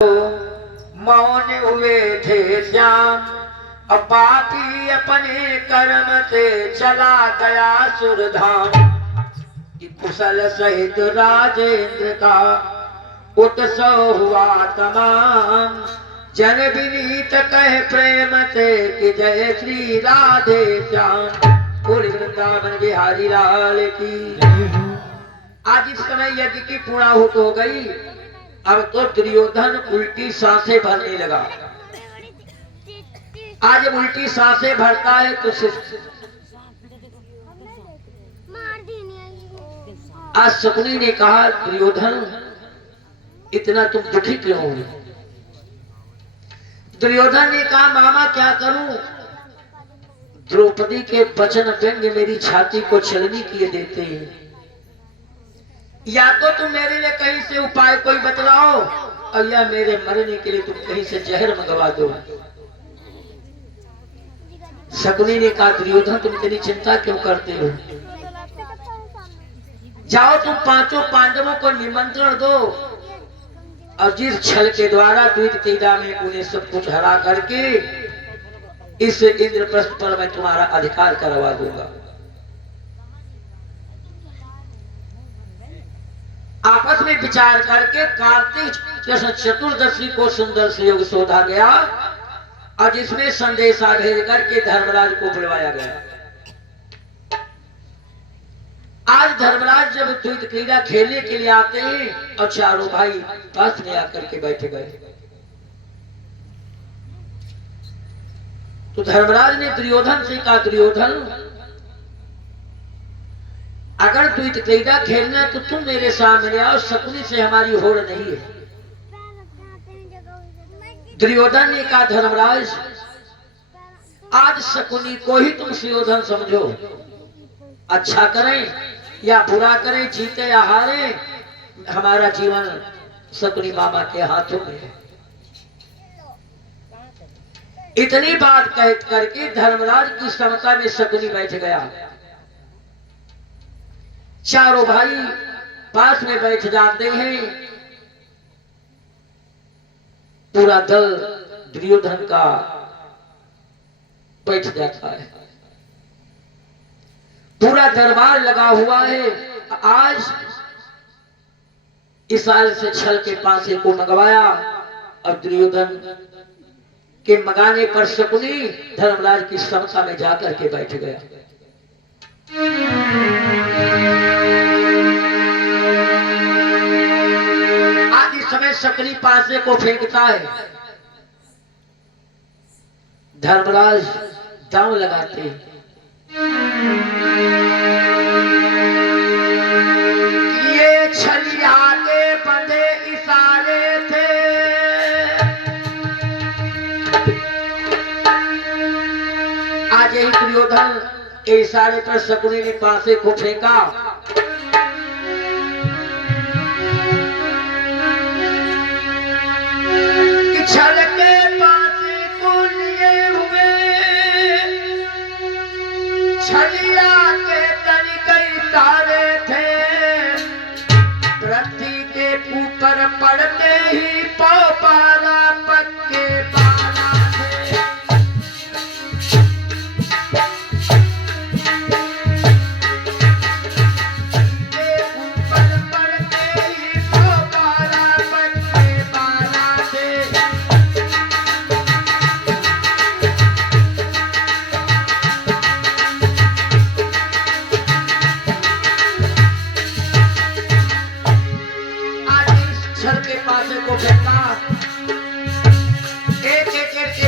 मौन हुए थे श्याम, अब पापी अपने कर्म से चला गया सुरधाम। कुशल सहित राजेंद्र का उत्सव हुआ तमाम, जन विनीत कहे प्रेम से कि जय श्री राधे श्याम। बोल वृंदावन बिहारी लाल की। आज इस समय यज्ञ की पूर्णाहुति हो गई। अब तो दुर्योधन उल्टी सांसें भरने लगा। आज उल्टी सांसें भरता है तो आज शकुनी ने कहा, दुर्योधन इतना तुम दुखी क्यों हो? दुर्योधन ने कहा, मामा क्या करूं, द्रौपदी के वचन व्यंग्य मेरी छाती को छलनी किए देते हैं। या तो तुम मेरे लिए कहीं से उपाय कोई बतलाओ, और या मेरे मरने के लिए तुम कहीं से जहर मंगवा दो। शकुनी ने कहा, दुर्योधन तुम इतनी चिंता क्यों करते हो? जाओ तुम पांचों पांडवों को निमंत्रण दो, और जिस छल के द्वारा द्वितीया में उन्हें सब कुछ हरा करके इस इंद्रप्रस्थ पर मैं तुम्हारा अधिकार करवा दूंगा। आपस में विचार करके कार्तिक कृष्ण चतुर्दशी को सुंदर से योग शोधा गया, और जिसमें संदेशा भेज करके धर्मराज को बुलवाया गया। आज धर्मराज जब द्वैत क्रीड़ा खेलने के लिए आते हैं, और चारों भाई पास में आकर के बैठ गए, तो धर्मराज ने दुर्योधन से कहा, दुर्योधन अगर द्वैत क्रीड़ा खेलना है तो तुम मेरे सामने आओ, शकुनी से हमारी होड़ नहीं है। दुर्योधन ने कहा, धर्मराज आज शकुनी को ही तुम सुयोधन समझो, अच्छा करें या बुरा करें, जीते या हारे, हमारा जीवन शकुनी मामा के हाथों में है। इतनी बात कह करके धर्मराज की समता में शकुनी बैठ गया। चारों भाई पास में बैठ जाते हैं। पूरा दल दुर्योधन का बैठ जाता है। पूरा दरबार लगा हुआ है। आज इस साल से छल के पासे को मंगवाया, और दुर्योधन के मंगाने पर शकुनी धर्मराज की समता में जाकर के बैठ गया। आज इस समय शकुनी पासे को फेंकता है। धर्मराज दांव लगाते, ये छलिया के बंधे इशारे थे, आज यही दुर्योधन के इशारे पर शकुनी ने पासे को फेंका। छल के पासे को लिए हुए, छलिया के तनिक तारे थे, पृथ्वी के ऊपर पड़ते ही पौपाला पक्के पाला थे।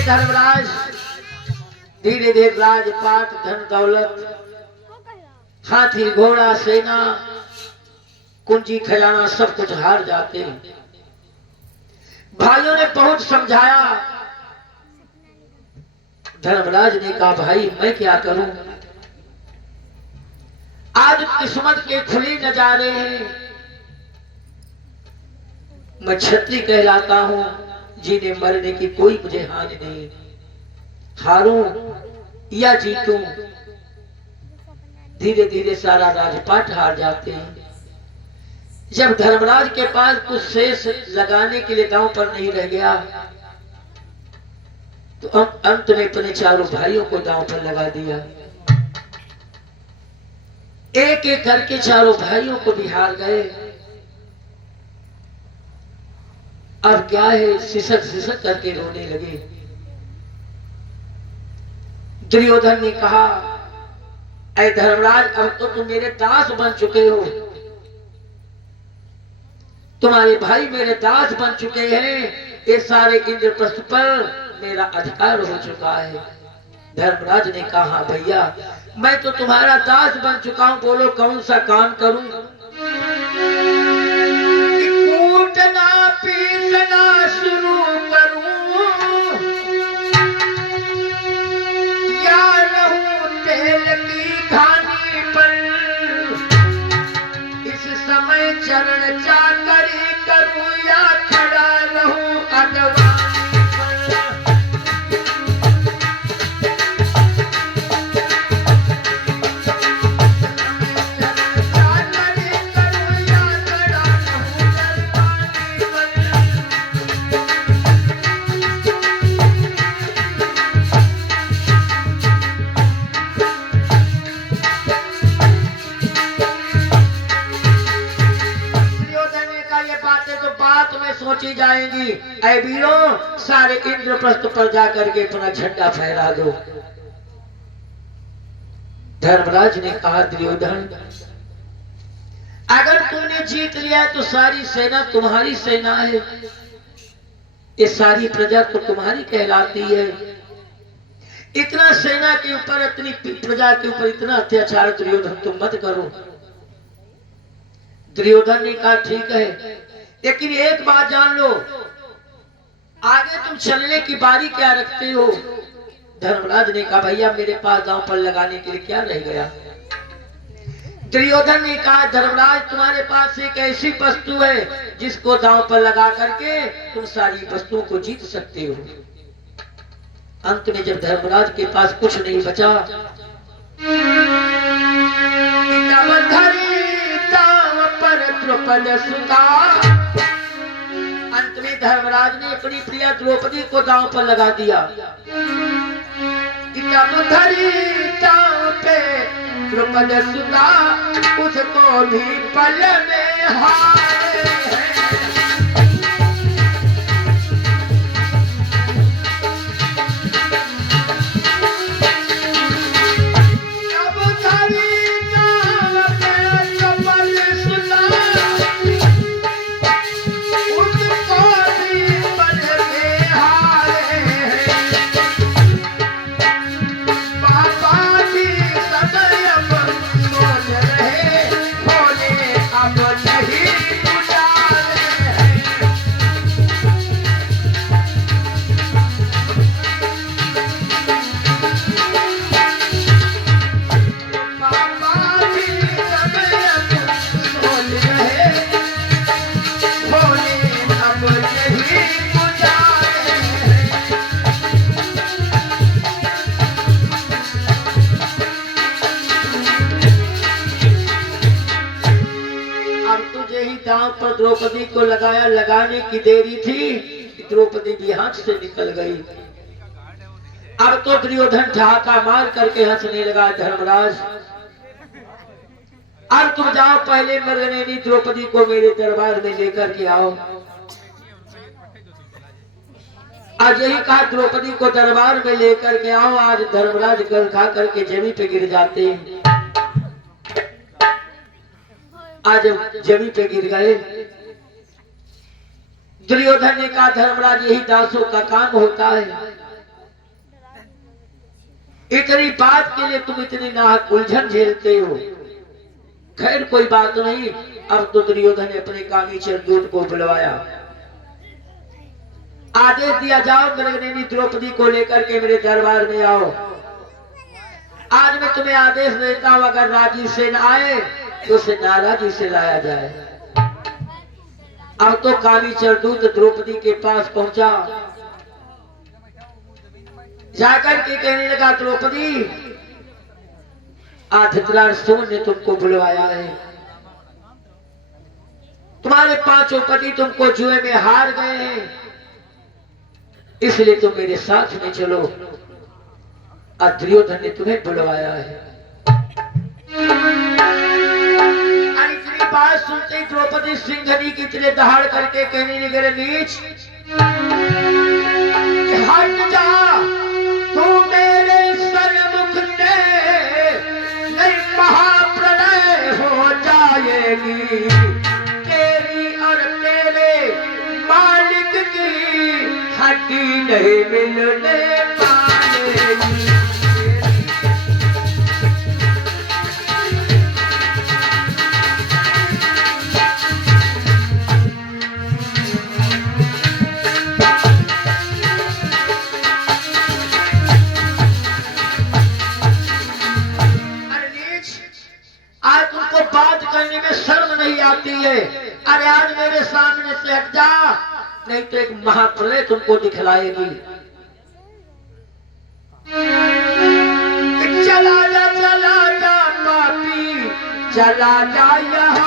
धर्मराज धीरे धीरे राजपाट, धन दौलत, हाथी घोड़ा, सेना, कुंजी खजाना सब कुछ हार जाते हैं। भाइयों ने बहुत समझाया। धर्मराज ने कहा, भाई मैं क्या करूं, आज किस्मत के खुले नजारे हैं। मैं क्षत्रिय कहलाता हूं, जीने मरने की कोई मुझे हानि नहीं। हारूं या जीतूं, धीरे धीरे सारा राजपाट हार जाते हैं। जब धर्मराज के पास कुछ शेष लगाने के लिए दांव पर नहीं रह गया तो अंत में अपने चारों भाइयों को दांव पर लगा दिया। एक एक करके चारों भाइयों को बिहार गए। अब क्या है, सिसक सिसक करके रोने लगे। दुर्योधन ने कहा, ऐ धर्मराज, अब तो तुम मेरे दास बन चुके हो, तुम्हारे भाई मेरे दास बन चुके हैं, ये सारे इंद्रप्रस्थ पर मेरा अधिकार हो चुका है। धर्मराज ने कहा, भैया मैं तो तुम्हारा दास बन चुका हूं, बोलो कौन सा काम करूं? कि कूटना पीसना शुरू करूं या रहूं तेल की घानी पर, इस समय चरण चाकरी करूं या खड़ा रहूं अगवानी पर। सोची जाएंगी, ऐ वीरों सारे इंद्रप्रस्थ पर जाकर के अपना झंडा फहरा दो। धर्मराज ने कहा, दुर्योधन अगर तूने जीत लिया तो सारी सेना तुम्हारी सेना है, ये सारी प्रजा तो तुम्हारी कहलाती है। इतना सेना के ऊपर, इतनी प्रजा के ऊपर इतना अत्याचार दुर्योधन तुम मत करो। दुर्योधन ने कहा, ठीक है, लेकिन एक बात जान लो, आगे तुम चलने की बारी क्या रखते हो? धर्मराज ने कहा, भैया मेरे पास दांव पर लगाने के लिए क्या रह गया? दुर्योधन ने कहा, धर्मराज तुम्हारे पास एक ऐसी वस्तु है जिसको दांव पर लगा करके तुम सारी वस्तुओं को जीत सकते हो। अंत में जब धर्मराज के पास कुछ नहीं बचा, द्रुपद सुता, अंत में धर्मराज ने अपनी प्रिया द्रौपदी को दांव पर लगा दिया। दांव पे द्रुपद सुता, उसको भी पल में हारे हैं। द्रौपदी को लगाया, लगाने की देरी थी, द्रौपदी भी हाथ से निकल गई। अब तो दुर्योधन ठहाका मार करके हंसने लगा, धर्मराज अब तुम जाओ, पहले मृगनयनी द्रौपदी को मेरे दरबार में लेकर के आओ। आज यही कहा, द्रौपदी को दरबार में लेकर के आओ। आज धर्मराज गल खा करके जमीन पे गिर जाते हैं। आज जमीन पे गिर गए। दुर्योधन ने कहा, धर्मराज यही दासों का काम होता है, इतनी बात के लिए तुम इतनी नाहक उलझन झेलते हो। खैर कोई बात नहीं। अब तो दुर्योधन ने अपने कामीचर दूत को बुलवाया, आदेश दिया, जाओ मृगनयनी द्रौपदी को लेकर के मेरे दरबार में आओ। आज मैं तुम्हें आदेश देता हूं, अगर राजी से न आए तो उसे नाराजी से लाया जाए। अब तो कामीचर दूत द्रौपदी के पास पहुंचा, जाकर के कहने लगा, द्रौपदी आज धृतराष्ट्र ने तुमको बुलवाया है। तुम्हारे पांचों पति तुमको जुए में हार गए हैं, इसलिए तुम मेरे साथ में चलो। और दुर्योधन ने तुम्हें बुलवाया है। इतनी बात सुनते ही द्रौपदी सिंघनी की तरह दहाड़ करके कहने लगे, नीच, हट जा, तू मेरे सन्मुख से, नहीं महाप्रलय हो जाएगी तेरी और तेरे मालिक की हड्डी नहीं मिलने पाएगी। आज तुमको बात करने में शर्म नहीं आती है? अरे आज मेरे सामने से हट जा, नहीं तो एक महाप्रलय तुमको दिखलाएगी। चला जा पापी, चला जा यहाँ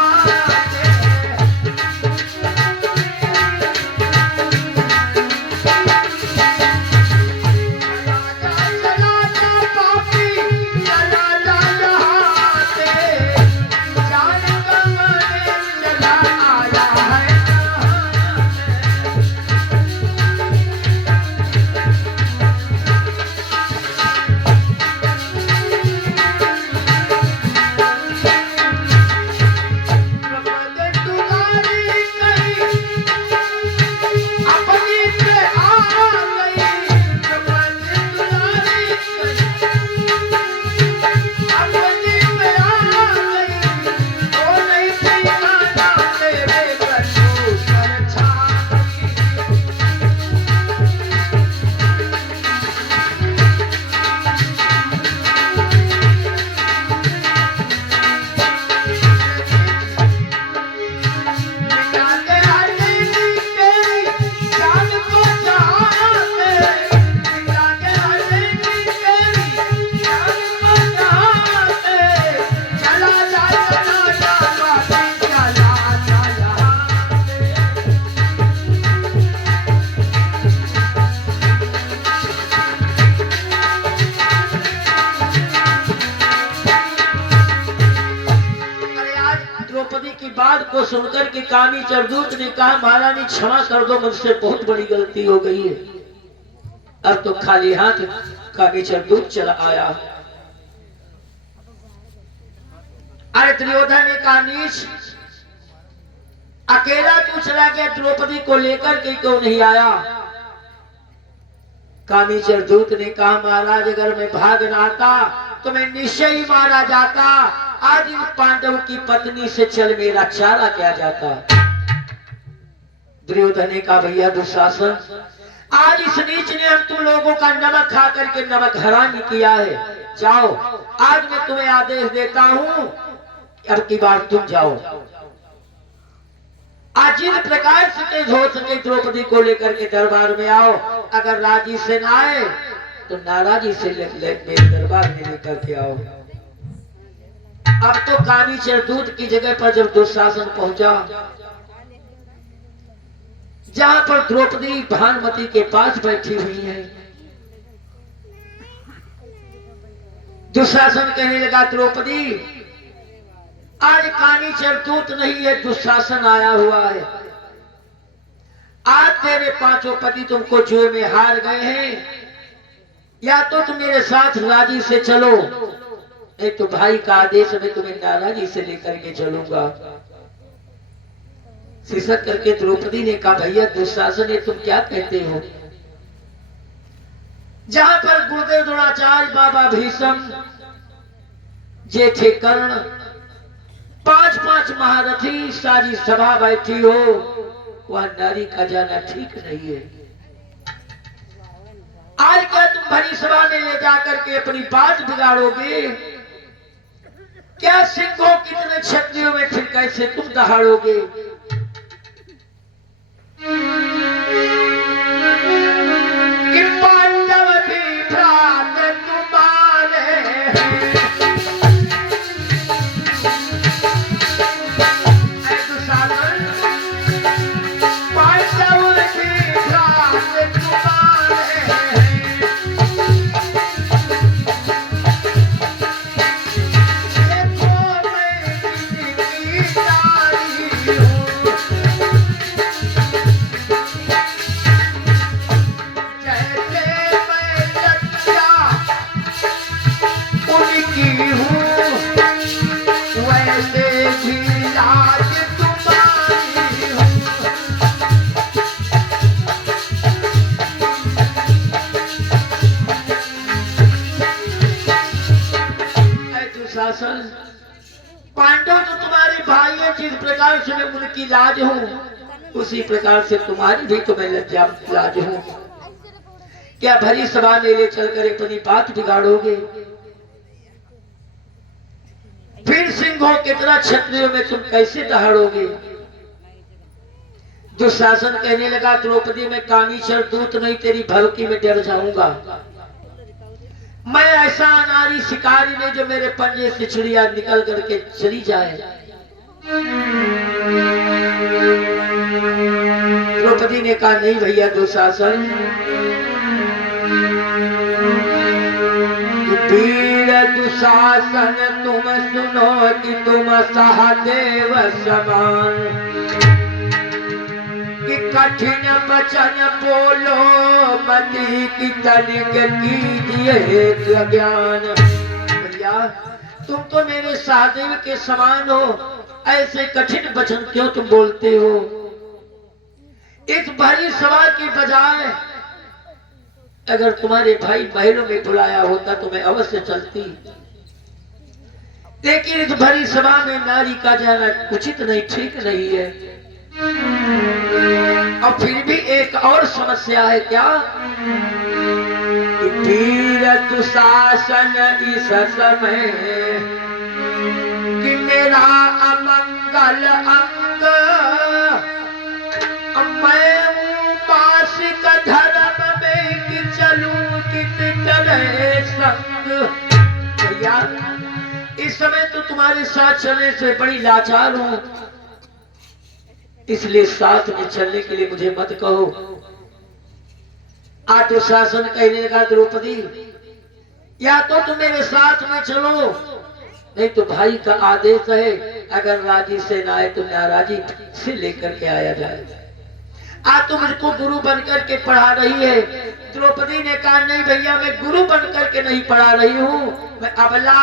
को सुनकर के कामी चरदूत ने कहा, महारानी क्षमा कर दो, मुझसे बहुत बड़ी गलती हो गई है। अब तो खाली हाथ कामी चरदूत चला आया। अरे दुर्योधन ने कहा, नीच, अकेला क्यों चला गया, द्रौपदी को लेकर के क्यों नहीं आया? कामी चरदूत ने कहा, महाराज अगर मैं भाग न आता तो मैं निश्चय ही मारा जाता। आज इन पांडव की पत्नी से चल मेरा चारा क्या जाता। दुर्योधन ने कहा, भैया दुशासन, आज इस नीच ने हम तुम लोगों का नमक खा करके नमक हराम किया है। जाओ, आज मैं तुम्हें आदेश देता हूं, अब की बार तुम जाओ। आज जिस प्रकार से तेज हो सके द्रौपदी को लेकर के दरबार में आओ। अगर राजी से ना आए तो नाराजी से मेरे दरबार में लेकर के आओ। अब तो कामी चरदूत की जगह पर जब दुशासन पहुंचा, जहां पर द्रौपदी भानुमति के पास बैठी हुई है, दुशासन कहने लगा, द्रौपदी आज कामी चरदूत नहीं है, दुशासन आया हुआ है। आज तेरे पांचों पति तुमको जुए में हार गए हैं, या तो तुम मेरे साथ राजी से चलो, नहीं तो भाई का आदेश में तुम्हें नाराजी से लेकर के चलूंगा। सिसक करके द्रौपदी ने कहा, भैया दुशासन है, तुम क्या कहते हो? जहां पर गुरुदेव द्रोणाचार्य, बाबा भीष्म, जेठे कर्ण, 5-5 महारथी सारी सभा बैठी हो, वह नारी का जाना ठीक नहीं है। आज क्या तुम भरी सभा में ले जाकर के अपनी बात बिगाड़ोगे? क्या सिंहों कितने क्षत्रियों में फिर कैसे तुम दहाड़ोगे? कि पांडव भी भ्रात तुम्हारे हैं। दुशासन, दुशासन, पांडव तो तुम्हारे भाई है, जिस प्रकार से मैं उनकी लाज हूँ उसी प्रकार से तुम्हारी भी तुम्हें लज्जा लाज हूँ। क्या भरी सभा में ले चलकर अपनी बात बिगाड़ोगे? फिर सिंहों की तरह क्षत्रियों में तुम कैसे दहाड़ोगे? दुशासन कहने लगा, द्रौपदी मैं कामीचर दूत नहीं, तेरी भड़की में डर जाऊंगा। मैं ऐसा नारी शिकारी नहीं जो मेरे पंजे से चिड़िया निकल करके चली जाए। द्रौपदी ने कहा, नहीं भैया दुशासन, वीर दुशासन तुम सुनो कि तुम सहदेव समान, कि कठिन वचन बोलो मति की तनिक कीजिए ज्ञान। भैया तुम तो मेरे सहदेव के समान हो, ऐसे कठिन वचन क्यों तुम बोलते हो? इस भरी सभा की बजाय अगर तुम्हारे भाई महलों में बुलाया होता तो मैं अवश्य चलती, लेकिन इस भरी सभा में नारी का जाना उचित नहीं, ठीक नहीं है। और फिर भी एक और समस्या है, क्या? वीर दुशासन इस समय कि मेरा अमंगल अंग, मैं मासिक धर्म में कि चलूं कित तरह संग। भैया इस समय तो तुम्हारे साथ चलने से बड़ी लाचार हूं, इसलिए साथ में चलने के लिए मुझे मत कहो। दुशासन कहने लगा, द्रौपदी या तो तुम मेरे साथ में चलो, नहीं तो भाई का आदेश है, अगर राजी से ना आए तो नाराजी से लेकर के आया जाए। तुम मुझको गुरु बनकर के पढ़ा रही है। द्रौपदी ने कहा, नहीं भैया मैं गुरु बनकर के नहीं पढ़ा रही हूँ, मैं अबला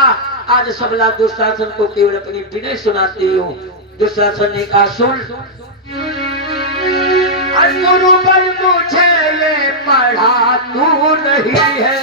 आज सबला दुशासन को केवल अपनी विनय सुनाती हूँ। दुशासन ने कहा, सुन, गुरु बन मुझे ये पढ़ा तू नहीं है,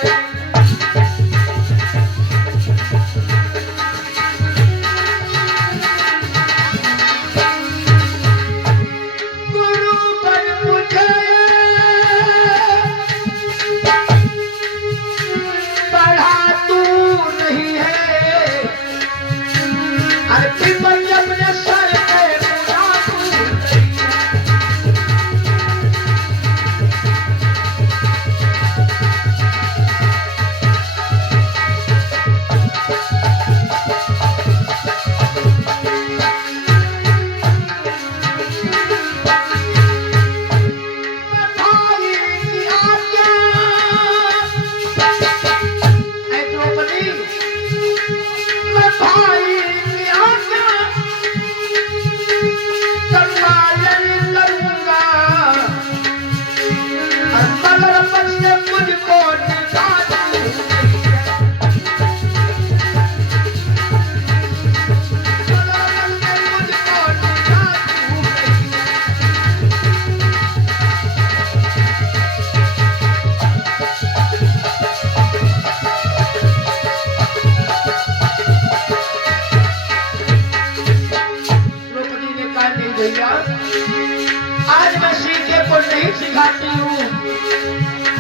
आज मैं सीखे को नहीं सिखाती हूँ,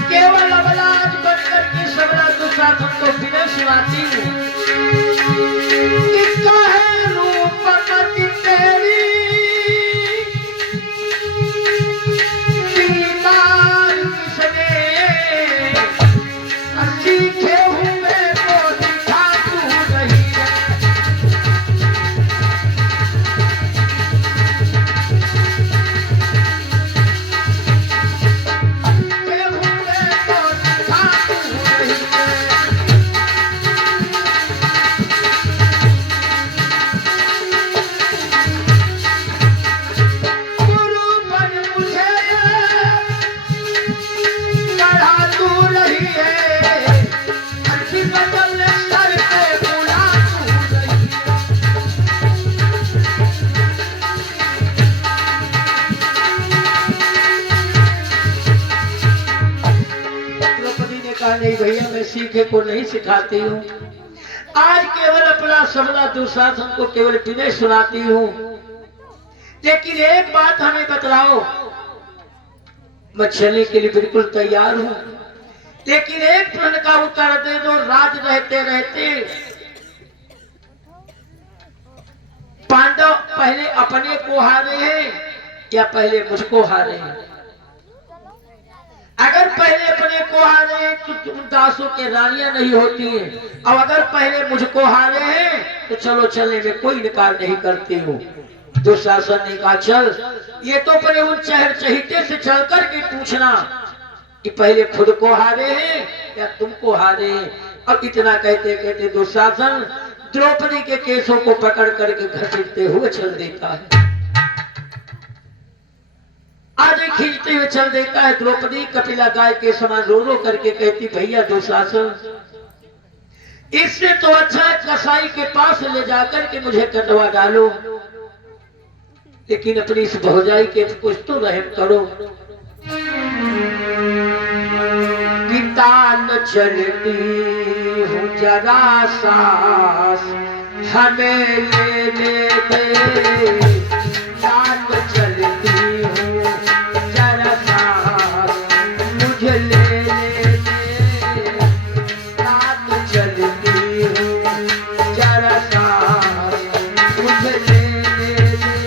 केवल अबलाज बनकर के सबला दुशासन को विनय सुनाती हूँ। किसका है रूपमती तेरी, दीदार किसने, सीखे हुए को सिखा तू नहीं है। नहीं भैया मैं सीखे को नहीं सिखाती हूँ। आज केवल अपना सबला दुशासन को केवल विनय सुनाती हूँ, लेकिन एक बात हमें बतलाओ। मैं चलने के लिए बिल्कुल तैयार हूँ, लेकिन एक प्रश्न का उत्तर दे दो। राज रहते रहते पांडव पहले अपने को हारे हैं या पहले मुझको हारे हैं? अगर पहले अपने को हारे हैं तो तुम दासों के रानियां नहीं होती हैं, और अगर पहले मुझको हारे हैं तो चलो चलने में कोई इनकार नहीं करती हूँ। दुशासन ने कहा चल, ये तो अपने उन चहर चहीते से चल कर के पूछना कि पहले खुद को हारे हैं या तुमको हारे हैं। अब इतना कहते कहते दुशासन द्रौपदी के केसों को पकड़ करके घसीटते हुए चल देता है, आगे खींचते हुए चल देता है। द्रौपदी कपिला गाय के समान रो रो करके कहती, भैया दुशासन, इससे तो अच्छा है कसाई के पास ले जाकर के मुझे कटवा डालो, लेकिन अपनी इस भौजाई के कुछ तो रहम करो। ताल चलती हूँ जरा सांस हमें लेने दे, ताल चलती हूँ जरा सांस मुझे लेने दे, ताल चलती हूँ जरा सांस मुझे लेने दे।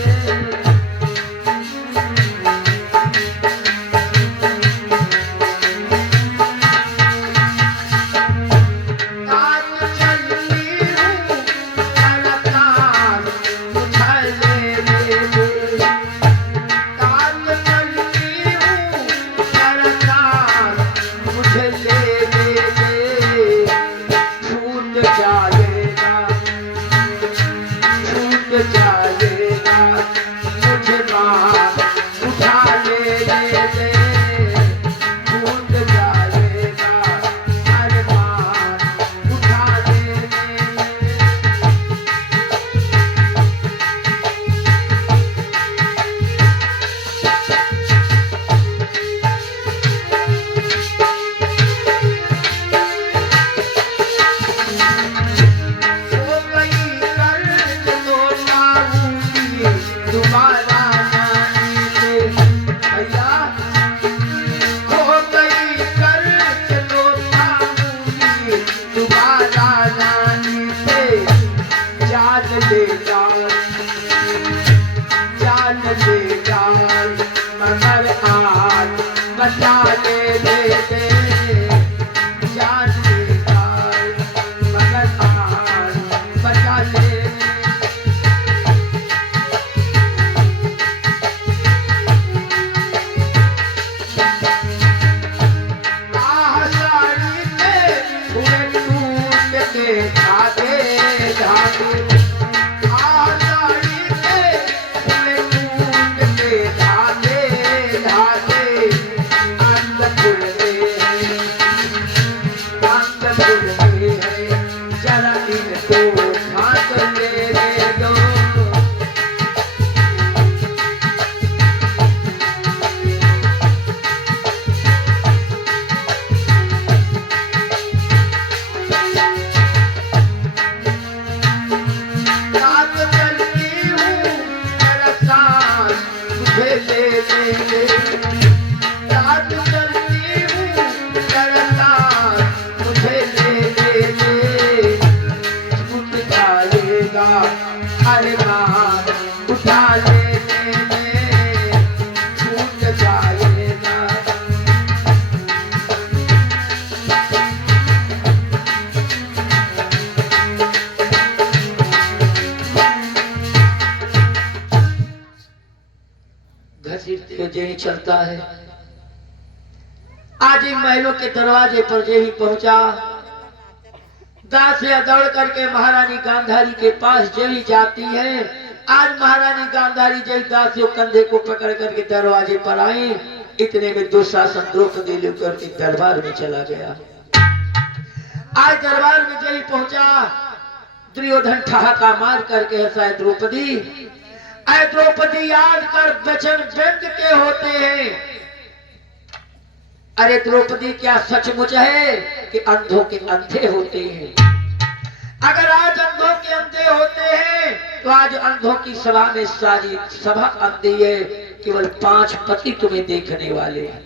चलता है। आज ही महलों के दरवाजे पर जे ही पहुंचा, दासियां दौड़ करके महारानी गांधारी के पास जे ही जाती है। आज महारानी गांधारी जय दासियों कंधे को पकड़ करके दरवाजे पर आई। इतने में दुशासन द्रौपदी लेकर के दरबार में चला गया। आज दरबार में जय ही पहुंचा, दुर्योधन ठहाका मार करके हंसा, द्रौपदी ऐ द्रौपदी याद कर वचन व्यंग के होते हैं। अरे द्रौपदी क्या सचमुच है कि अंधों के अंधे होते हैं? अगर आज अंधों के अंधे होते हैं तो आज अंधों की सभा में सारी सभा अंधी है, केवल 5 पति तुम्हें देखने वाले हैं।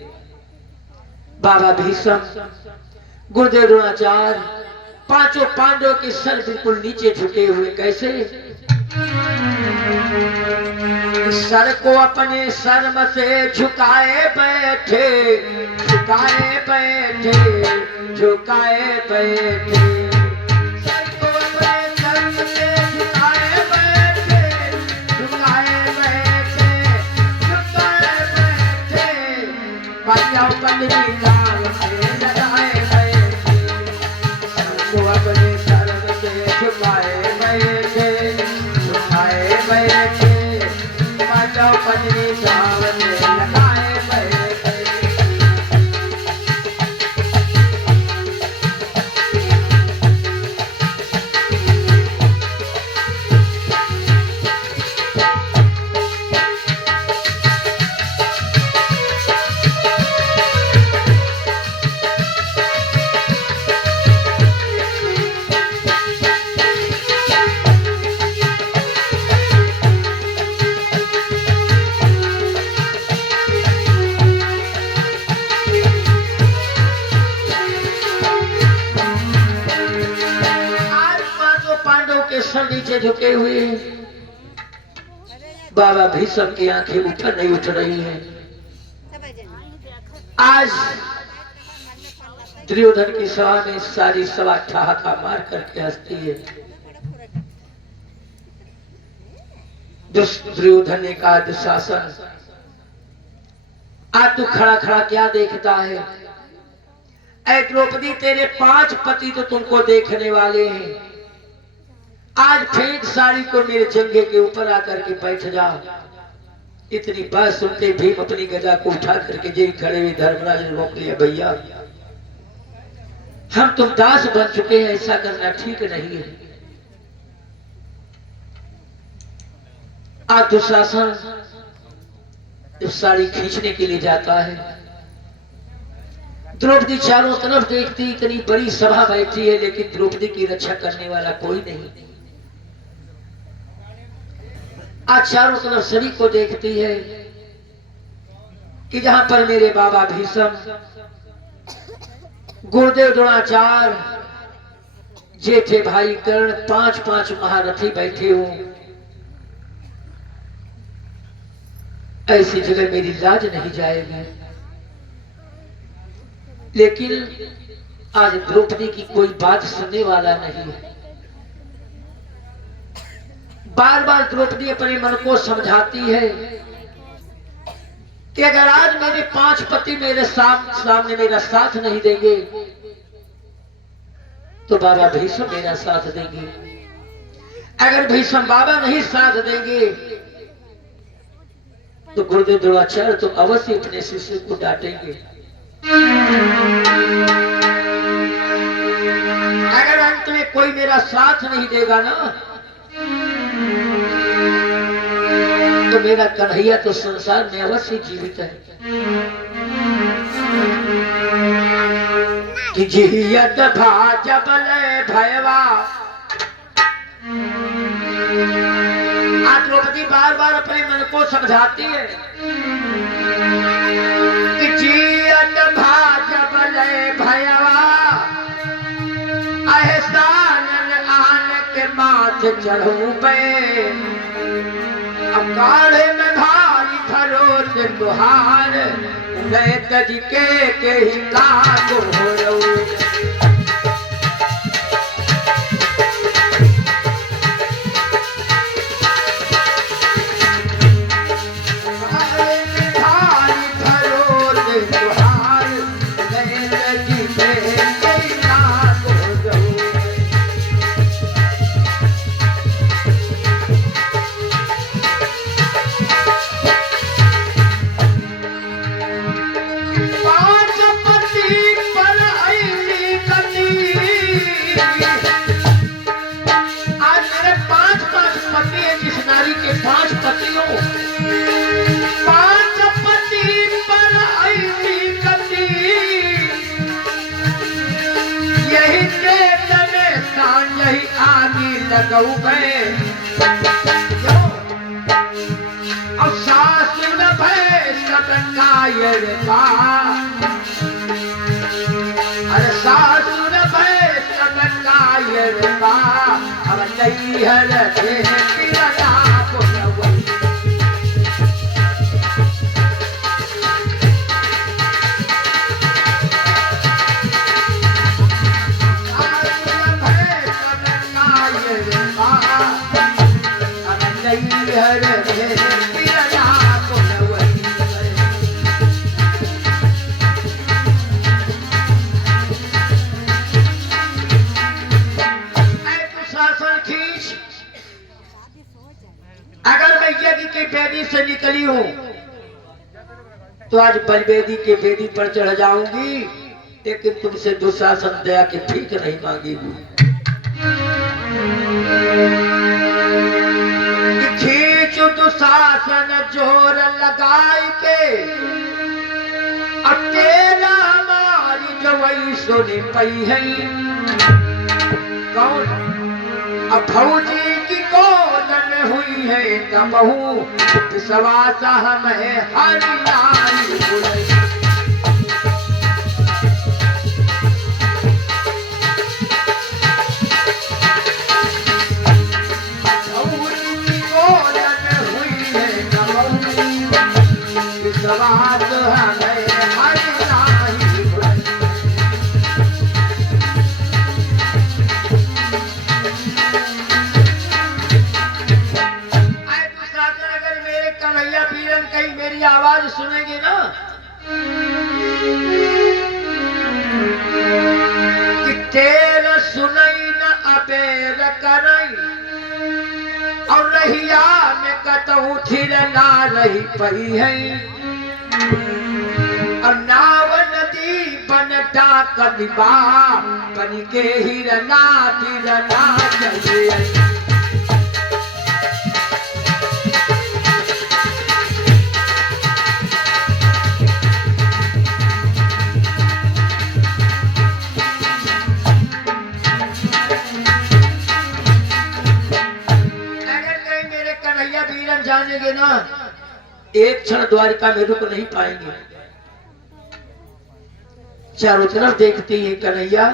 बाबा भीष्म, गुरुदेव द्रोणाचार्य, पांचों पांडवों के सर बिल्कुल नीचे झुके हुए। कैसे? सर को अपने शर्म से झुकाए बैठे, झुकाए बैठे, झुकाए बैठे। सर को अपने शर्म से झुकाए बैठे, झुकाए बैठे, झुकाए बैठे। पांचों पंडित लाल से लगाए बैठे, सर को अपने शर्म से झुकाए बैठे, झुकाए बैठे। पत्नी सावने लगाए बैठे। नीचे झुके हुए हैं। बाबा भीष्म की आंखें ऊपर नहीं उठ रही हैं। आज दुर्योधन की सभा में सारी सभा ठहाका मार करके हंसती है। दुर्योधन ने कहा, दुशासन आज तू खड़ा खड़ा क्या देखता है? ऐ द्रौपदी, तेरे 5 पति तो तुमको देखने वाले हैं। आज फेंक साड़ी को मेरे जंघे के ऊपर आकर के बैठ जा। इतनी बात सुनते भीम अपनी गदा को उठा करके जेल खड़े हुए धर्मराज ने रोक लिया। भैया, हम तुम दास बन चुके हैं, ऐसा करना ठीक नहीं है। आज दुशासन जब साड़ी खींचने के लिए जाता है, द्रौपदी चारों तरफ देखती, इतनी बड़ी सभा बैठी है, लेकिन द्रौपदी की रक्षा करने वाला कोई नहीं। आज चारों तरफ सभी को देखती है कि जहां पर मेरे बाबा भीष्म, गुरुदेव द्रोणाचार्य, जेठे भाई कर्ण, 5 महारथी बैठे हो, ऐसी जगह मेरी लाज नहीं जाएगी। लेकिन आज द्रौपदी की कोई बात सुनने वाला नहीं है। बार बार द्रौपदी अपने मन को समझाती है कि अगर आज मेरे 5 पति मेरे सामने मेरा साथ नहीं देंगे तो बाबा भीष्म मेरा साथ देंगे। अगर भीष्म बाबा नहीं साथ देंगे तो गुरुदेव द्रोणाचार्य तो अवश्य अपने शिष्य को डांटेंगे। अगर अंत में कोई मेरा साथ नहीं देगा ना, तो मेरा कन्हैया तो संसार में अवश्य जीवित है। कि जियत भाजबल भयवा। आज द्रौपदी बार बार अपने मन को समझाती है कि जियत भाजबल भयवा, एहसान आन के माथ चढ़ू पे, अकाड़े में भारी भरोसे तुहार, नए तरीके के ही लागू हो रहो। लगऊ गए और सासुर भय सब कायर बा अरे सासुर भय सब कायर बा अब नहीं हर पिरना बोलवई अगर मैं यज्ञ की बेदी से निकली हूं तो आज बलवेदी के बेदी पर चढ़ जाऊंगी, लेकिन तुमसे दुशासन दया की भीख नहीं मांगेगी। खींचो दुशासन जोर लगाई के अकेला हमारी जो वही सुनी पई है कौन अब फौजी की गोद में हुई है तबहू विश्वास हमें हरि नारी बोले फौजी की गोद में हुई है तबहू विश्वास हमें हरि नारी बोले। कन्हैया पीरन कहीं मेरी आवाज सुनेंगे ना कि तेरा सुनई न अबेर करई और रहिया में कतहु थिर ना रही पई है और नाव नदी बन डाक दिबा बन के हिरना तिरना चले जानेंगे ना एक क्षण द्वारिका में रुक नहीं पाएंगे। चारों तरफ देखते हैं कन्हैया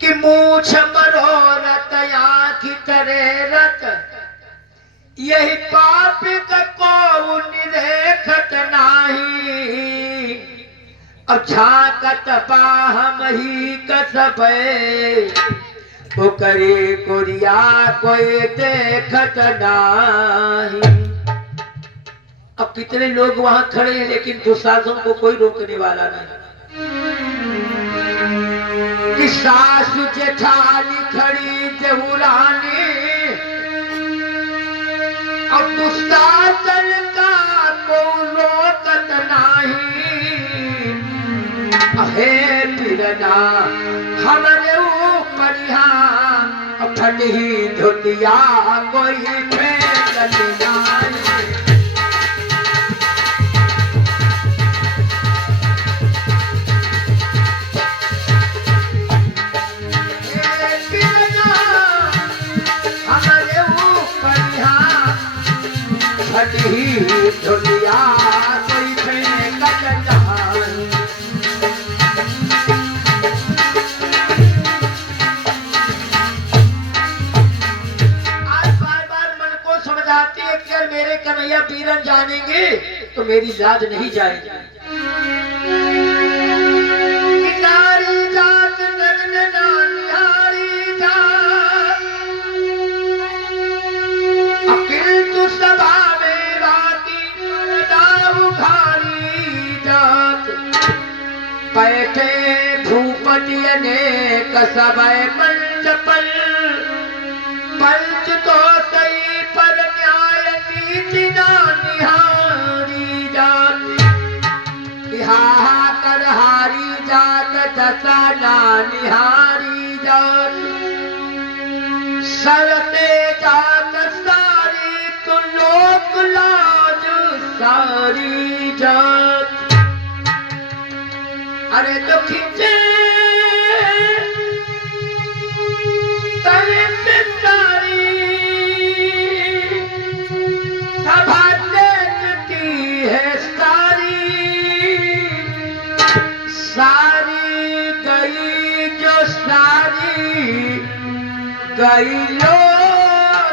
कि मूछ मरोरत आँखी करे रत यही पाप को निरेखत नाही अब झाकत बाहम ही कसबे वो करे कोरिया कोई देखत नहीं। अब कितने लोग वहां खड़े हैं लेकिन दुशासन को कोई रोकने वाला नहीं। कि सासु जेठानी खड़ी देहुरानी अब दुशासन का को रोकत नहीं। अहे पिरना हमारे ऊपर यहाँ फटी धुतिया कोई फेंक नहीं। हमारे ऊपर यहाँ फटी धुतिया कोई फेंक नहीं। मेरे कन्हैया पीरन जानेंगे तो मेरी लाज नहीं जाएगी। नारी जात नारी जात अकिल तु सभा में राती उखारी जात बैठे भूपति अनेक सभय मंच पर पंच तो सही पर न्याय नीति ना निहारी जात हाहाकार हारी जात दशा ना निहारी जात सरते जात सारी तो लोक लाज सारी जात। अरे तो खिंचे गई लो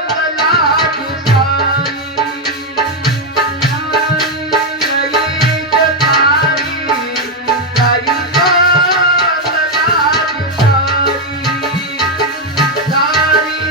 तलाक सारी, गई जो तारी, गई लो तलाक सारी, सारी।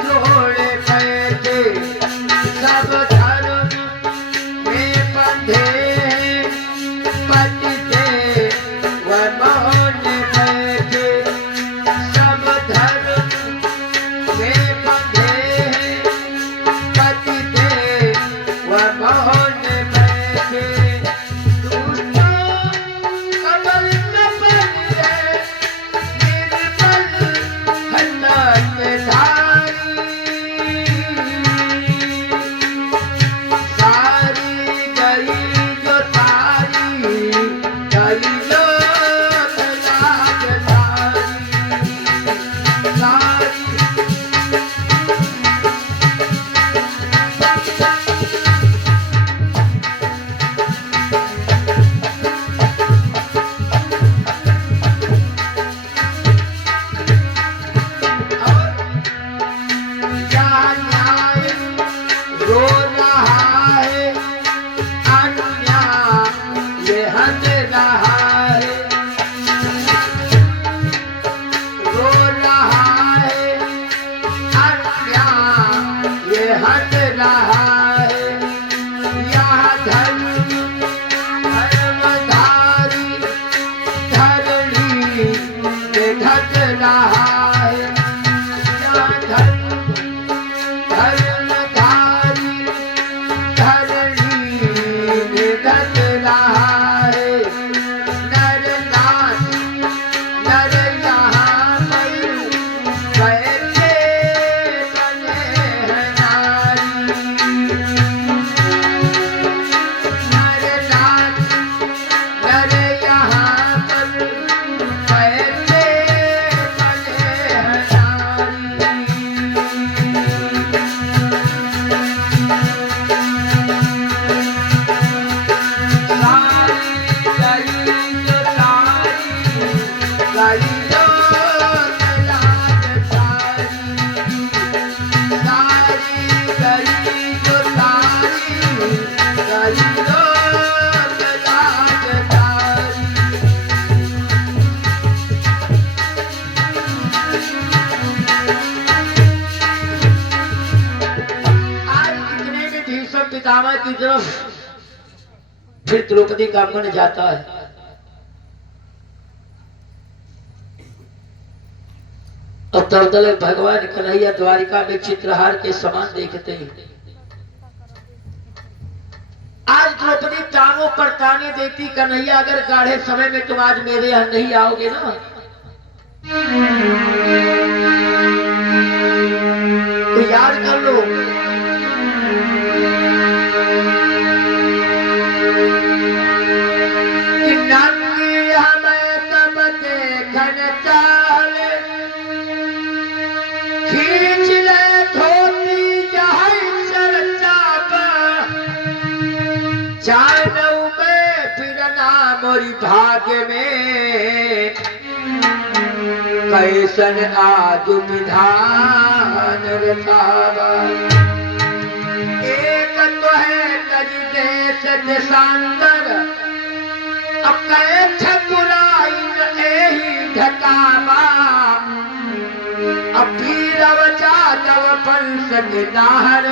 जोड़े बैठे की तरफ फिर द्रौपदी का मन जाता है। और तब तक भगवान कन्हैया द्वारिका में चित्रहार के समान देखते हैं। आज द्रौपदी तानों पर ताने देती, कन्हैया अगर गाढ़े समय में तुम आज मेरे यहाँ नहीं आओगे ना तो याद कर लो कि नंगी हमें तब देखन चाले, खींच ले धोती जहाँ चर्चा पर, जानऊ में फिर नाम मोरी भाग्य में, कैसन आदु विधान रचावा। एक तो है करी देश देशांतर, अब कहे ठकुराई एही ढकावा। अब वीरव जादव वंश के नाहर,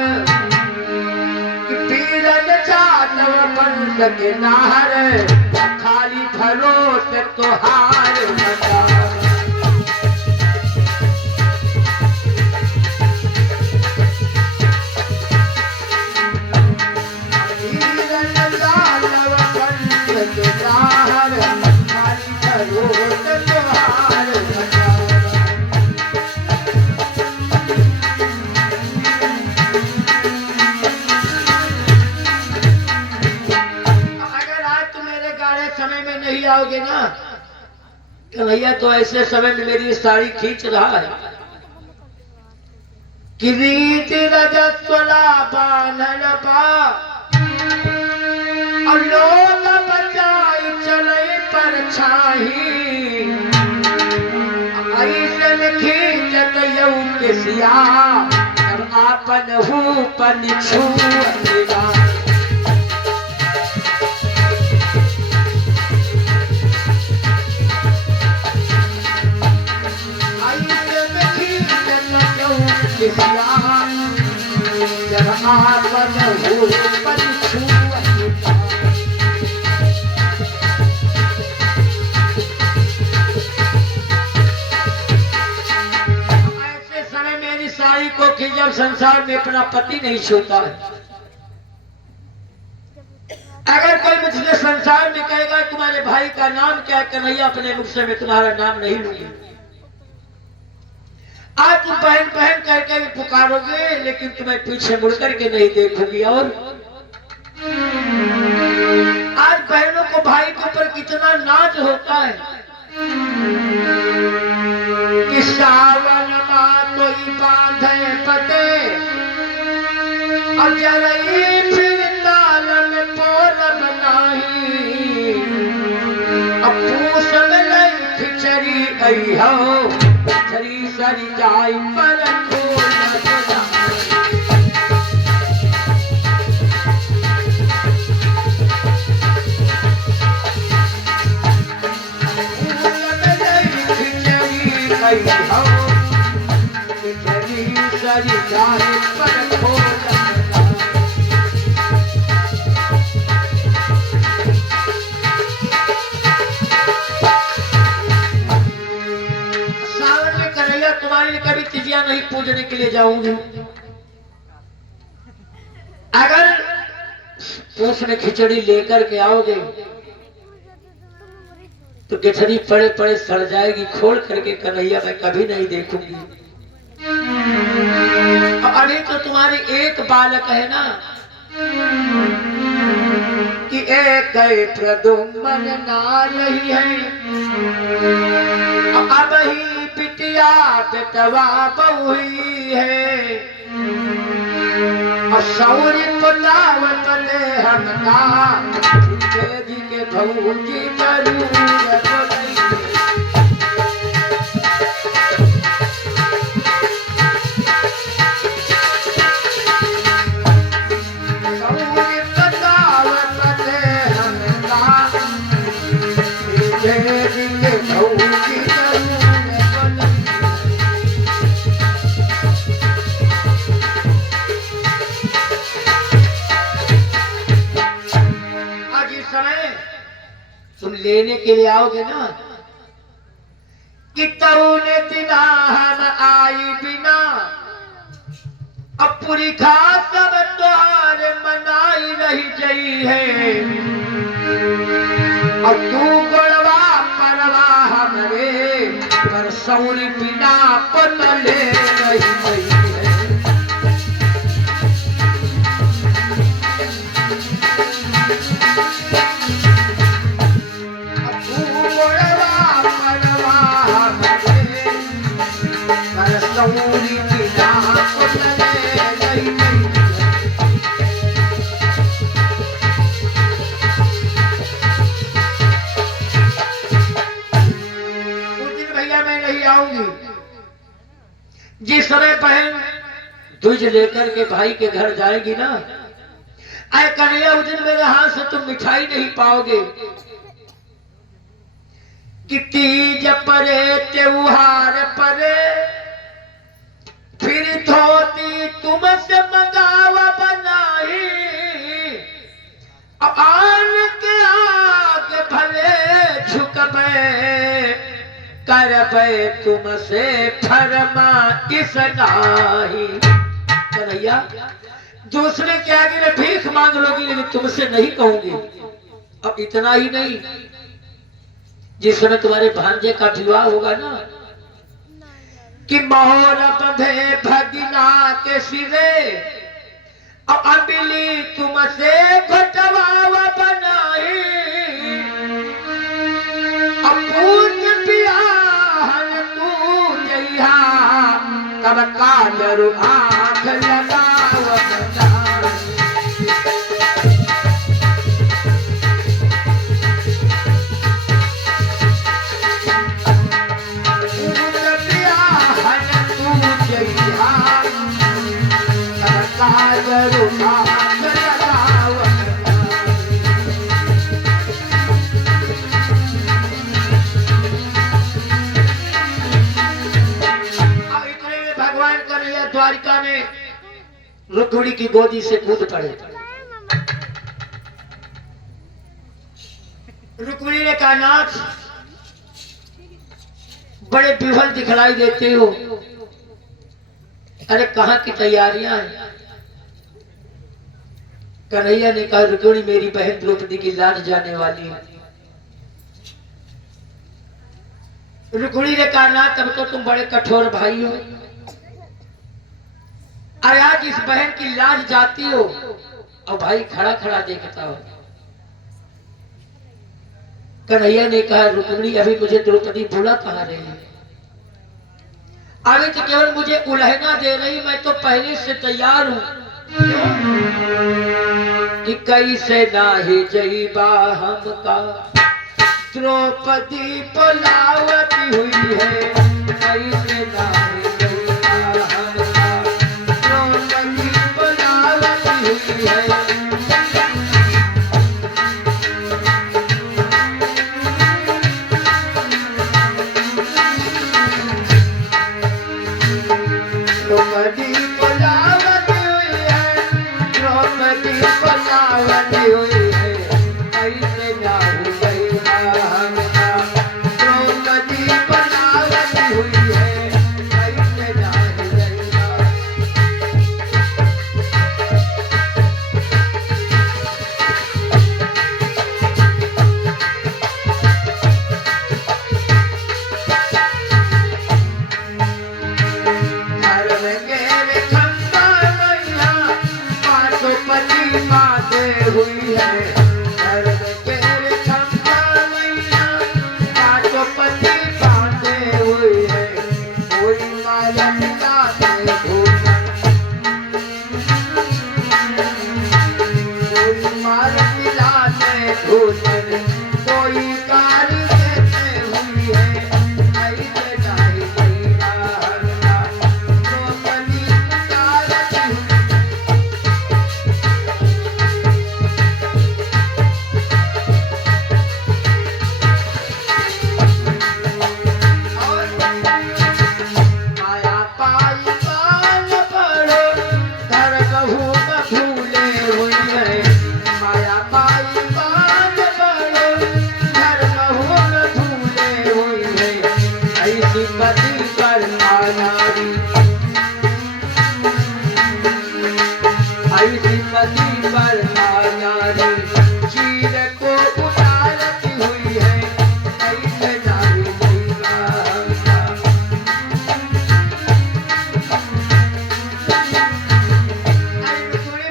वीरन जादव वंश के नाहर, खाली भरोसे तोहार बता। आओगे ना कन्हैया तो ऐसे समय में मेरी साड़ी खींच रहा है। किरीट रजस्वला बांधल बा और लोग बचाई चले परछाई, ऐसे खींचत यऊ के सिया और आपन हूँ पन छुआ। ऐसे समय मेरी साड़ी को कि जब संसार में अपना पति नहीं छूता है। अगर कोई मुझसे संसार में कहेगा तुम्हारे भाई का नाम क्या है, कन्हैया अपने मुख से मैं तुम्हारा नाम नहीं लूंगी। आज तुम बहन बहन करके भी पुकारोगे लेकिन तुम्हें पीछे मुड़ करके नहीं देखूंगी। और आज बहनों को भाई के ऊपर कितना नाज होता है कि सावन माँ कोई बांधे पते और जरई फिर ताल में पोल बनाई, अब पूछ में नहीं खिचड़ी आई हो खरी सरी जाई पर सरी जाई पर नहीं पूजने के लिए जाऊंगी। अगर पूछ में खिचड़ी लेकर के आओगे तो खिचड़ी पड़े पड़े सड़ जाएगी, खोल करके कन्हैया मैं कभी नहीं देखूंगी। अभी तो तुम्हारी एक बालक है ना कि एक प्रदुम्न नाल ही है, अब ही पिटिया बेटवा बहुई है, और सौरी पुतावत ने हमका जी के भौजी जरूरत नहीं। सौरी पुतावत ने हमका जी के भौजी लेने के लिए आओगे ना कि तूने दिना हम आई बिना अब पूरी खास सब त्योहार मनाई रही गई है और तू गोड़वा परवा हमरे पर सौरी बिना पतले रही गई है। तू गोड़वा परवा हमरे पर सौरी बिना पतले रही गई। जिस समय बहन दूज लेकर के भाई के घर जाएगी ना, आए कन्हैया उस दिन मेरे हाथ से तुम मिठाई नहीं पाओगे कि तीज परे त्योहार परे फिर धोती तुमसे मंगावा बनाई अब आन के आगे भले झुकबे करबे तुमसे फरमा किस नाही। कन्हैया दूसरे के आगे में भीख मांग लोगी लेकिन तुमसे नहीं कहूंगी। अब इतना ही नहीं, जिस समय तुम्हारे भांजे का विवाह होगा ना कि मोहर बंधे भगिना के सिरे अब अम्बिली तुमसे घटवावा बनाई अब पूज पियाहन तू जइहा तब काजरु आँख लगावत द्वारिका में रुक्मिणी की गोदी से कूद पड़े। रुक्मिणी ने कहा नाथ बड़े विफल दिखलाई देते हो, अरे कहाँ की तैयारियां हैं। कन्हैया ने कहा रुक्मिणी मेरी बहन द्रौपदी की लाज जाने वाली है। रुक्मिणी ने कहा ना तब तो तुम बड़े कठोर भाई हो, अरे आज इस बहन की लाज जाती हो और भाई खड़ा खड़ा देखता हो। कन्हैया ने कहा रुक्मिणी अभी मुझे द्रौपदी भूला कहाँ रही है, अभी तो केवल मुझे उलहना दे रही, मैं तो पहले से तैयार हूं कि कैसे नाही जईबा हमका द्रौपदी बुलावती हुई है, कैसे नाही जईबा हमका द्रौपदी बुलावती हुई है। द्रौपदी बुलावती हुई है, द्रौपदी बुलावती हुई है, कैसे नाही जईबा हमका द्रौपदी बुलावती हुई है, कैसे नाही जईबा। हुई है पाटोपति बांधे हुई है, कोई माला पिलाते भोजन, कोई माला पिलाते भोजन, कोई कारी देते हुई है, ऐसे नहीं जईबा हमका द्रौपदी पुकारती हुई। ऐसी पति पर नारी चीर को उतारती हुई है, कैसे नारी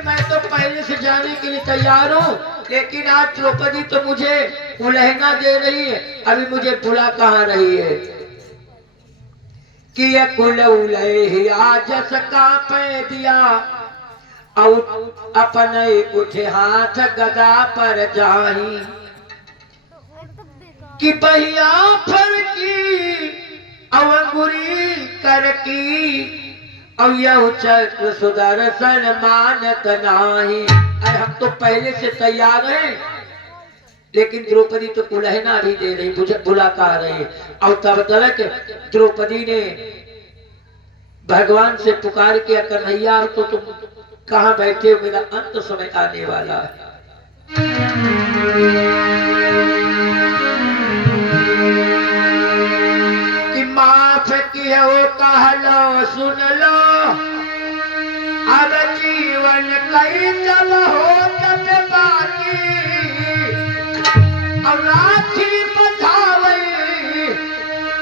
मैं तो पहले से जाने के लिए तैयार हूँ, लेकिन आज द्रौपदी तो मुझे उलहना दे रही है, अभी मुझे भुला कहाँ रही है कि ये कुल उलह आज सका पे दिया और अपने उठे हाथ गदा पर जाही कि बहिया फर की अवंगुरी कर की और यह चक्र सुदर्शन मानत नाही। अरे हम तो पहले से तैयार हैं, लेकिन द्रौपदी तो उलहना भी दे रही, मुझे बुला कहा रही। और तब तक द्रौपदी ने भगवान से पुकार किया, कन्हैया तो तुम कहाँ बैठे हो, मेरा अंत समय आने वाला है। कि माफ किया कह लो सुन लो, अब जीवन कई जब हो तब बाकी, अब राखी बधावे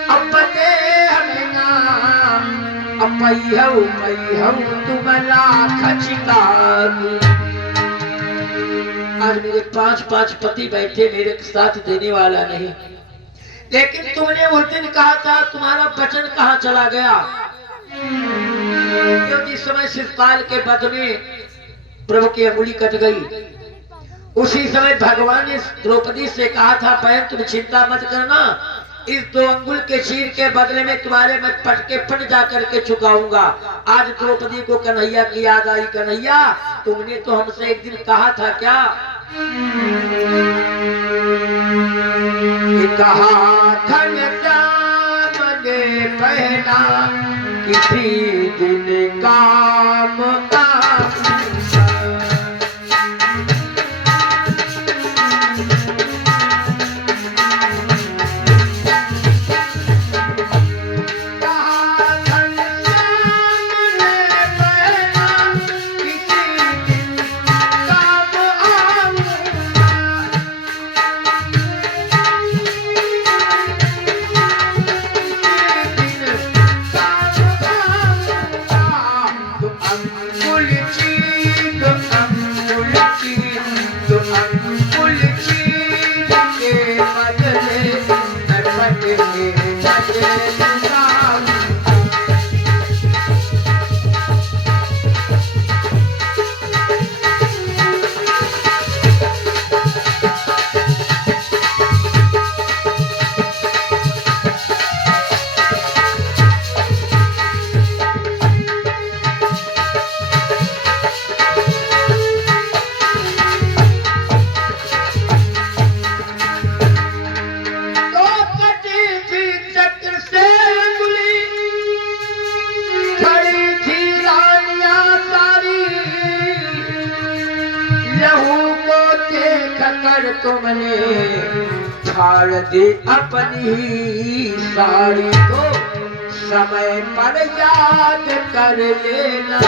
अब दे हमिना, अब पई तुम लाख छिकानी। आज मेरे 5 पति बैठे, मेरे साथ देने वाला नहीं, लेकिन तुमने उस दिन कहा था, तुम्हारा वचन कहाँ चला गया? क्यों जिस समय शिवपाल के वध में प्रभु की अंगुली कट गई, उसी समय भगवान ने द्रौपदी से कहा था, बहन तुम चिंता मत करना, इस 2 अंगुल के चीर के बदले में तुम्हारे मैं पटके पट जा करके चुकाऊंगा। आज द्रौपदी को कन्हैया की याद आई, कन्हैया तुमने तो हमसे एक दिन कहा था क्या, कि कहा धन दामने पहना किसी दिन काम आऊंगा। तुमने फाड़ दी अपनी ही साड़ी को, समय पर याद कर लेना,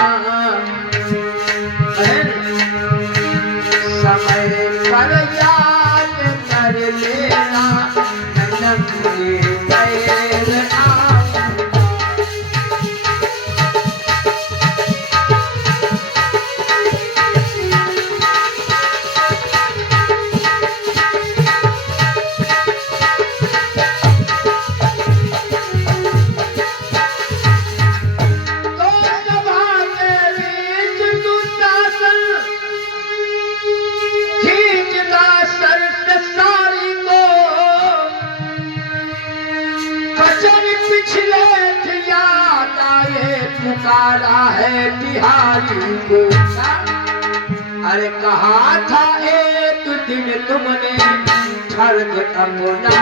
समय पर याद कर लेना, नन्हे पैर पुकारा है बिहारी को। अरे कहा था एक दिन तुमने स्वर्ग अपना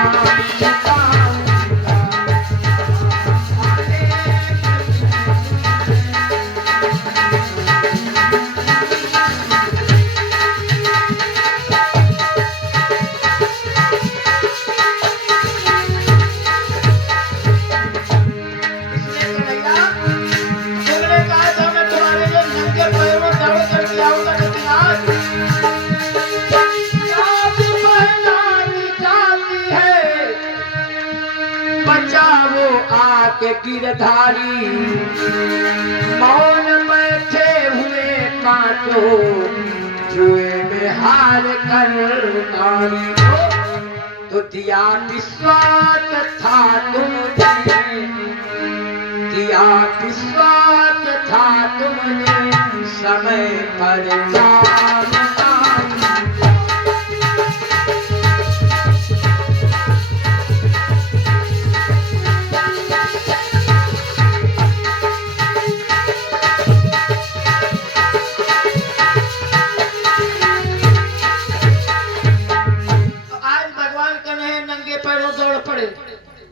तुमने कहा था मैं तुम्हारे लिए नंगे पैरों दौड़ करके आऊंगा। धारी, मौन बैठे हुए पांचों जुए में हार कर नारी। तो दिया विश्वास था तुमने, दिया विश्वास था तुमने, समय पर नाम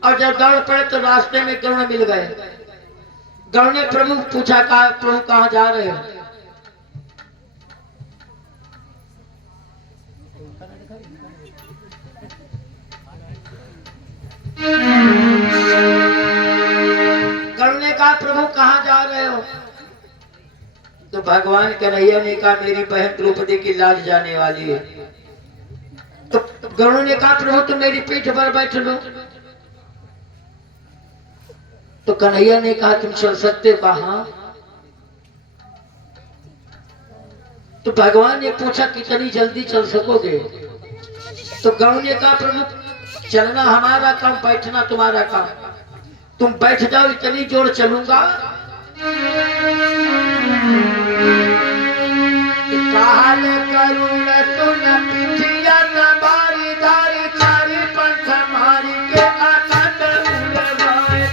और जब दौड़ पड़े तो रास्ते में गरुड़ मिल गए। गरुड़ ने प्रभु पूछा, प्रभु कहाँ जा रहे हो? गरुड़ ने कहा, प्रभु कहाँ जा रहे हो? तो भगवान कन्हैया ने कहा, मेरी बहन द्रौपदी की लाज जाने वाली है। तो गरुड़ ने कहा, प्रभु तुम मेरी पीठ पर बैठ लो। तो कन्हैया ने कहा, तुम चल सकते हो? कहा। तो भगवान ने पूछा, कितनी जल्दी चल सकोगे? तो गरुड़ ने कहा, प्रभु चलना हमारा काम, बैठना तुम्हारा काम। तुम बैठ जाओ, इतनी जोर चलूंगा। काल करुण तुम पिठिया बारी धारी, चारी पंथ मारी के आनंद उड़वाए।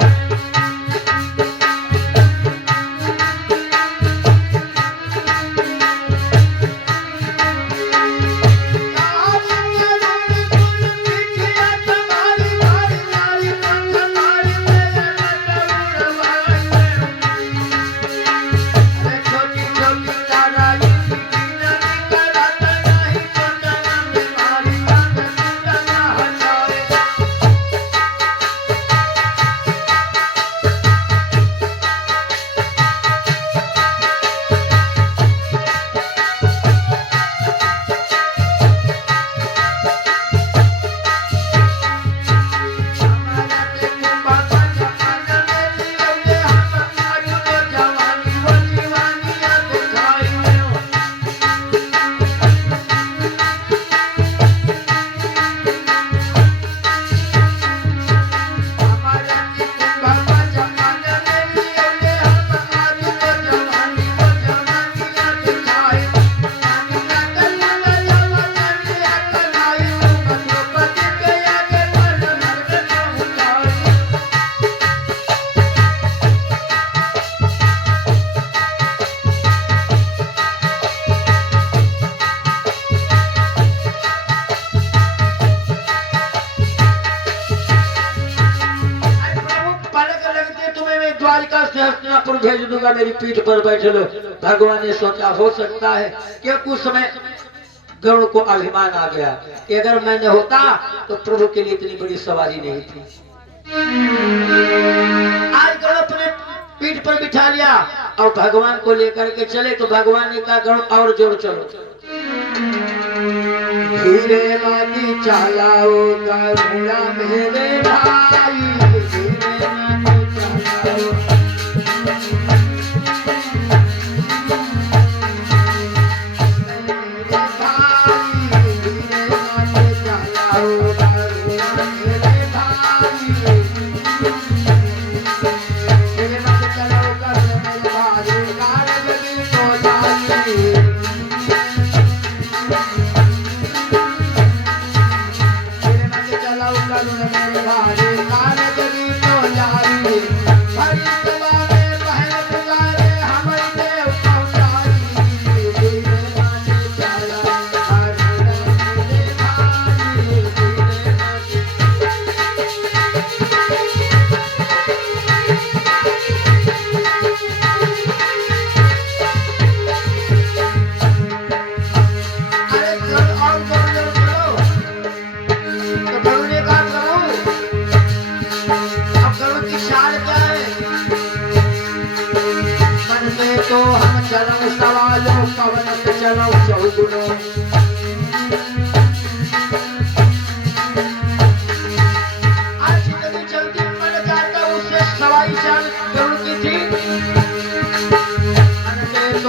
भेज दूंगा, मेरी पीठ पर बैठे लो। भगवान ने सोचा, हो सकता है कि कुछ समय गरुड़ को अभिमान आ गया कि अगर मैं न होता तो प्रभु के लिए इतनी बड़ी सवारी नहीं थी। आज गरुड़ अपने पीठ पर बिठा लिया और भगवान को लेकर के चले। तो भगवान ने कहा, गरुड़ और जोर चलो। धीरे माती चलाओ गरुड़ा मेरे भाई,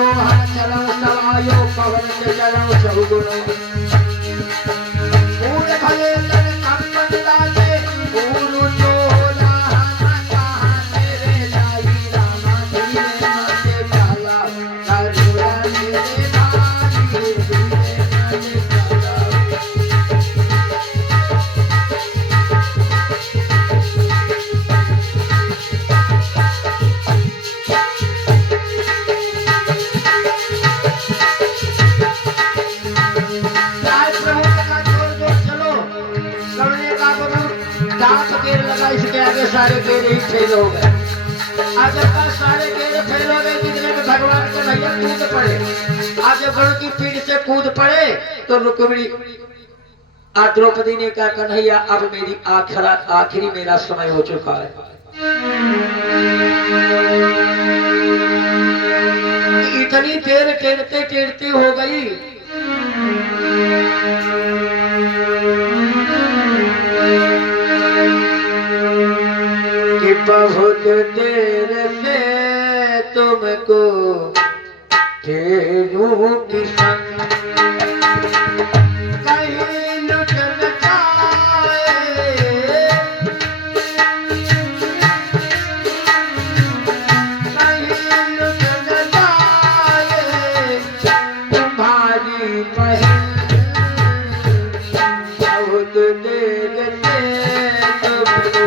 सोहन चलो सवायो पवन चलो चौगुनो पूर्ण भले तन कंपन लागे पूर्ण चोला माता तेरे लाई रामा धीरे माते प्याला करुणा मेरे भाई धीरे माते प्याला इसके आगे सारे केरे ही फेल हो गए। अगर का सारे केरे फेल हो गए जितने में भगवान का भैया कूद पड़े आगे गरुड़ की पीठ से कूद पड़े तो रुक्मिणी द्रौपदी ने कहा कन्हैया अब मेरी आखिरी मेरा समय हो चुका है। इतनी देर टेरते टेरते हो गई बहुत देर से तुमको ठेलूं की संग कहीं लुट न जाए कहीं लुट न जाए तुम्हारी बहन बहुत देर से तुमको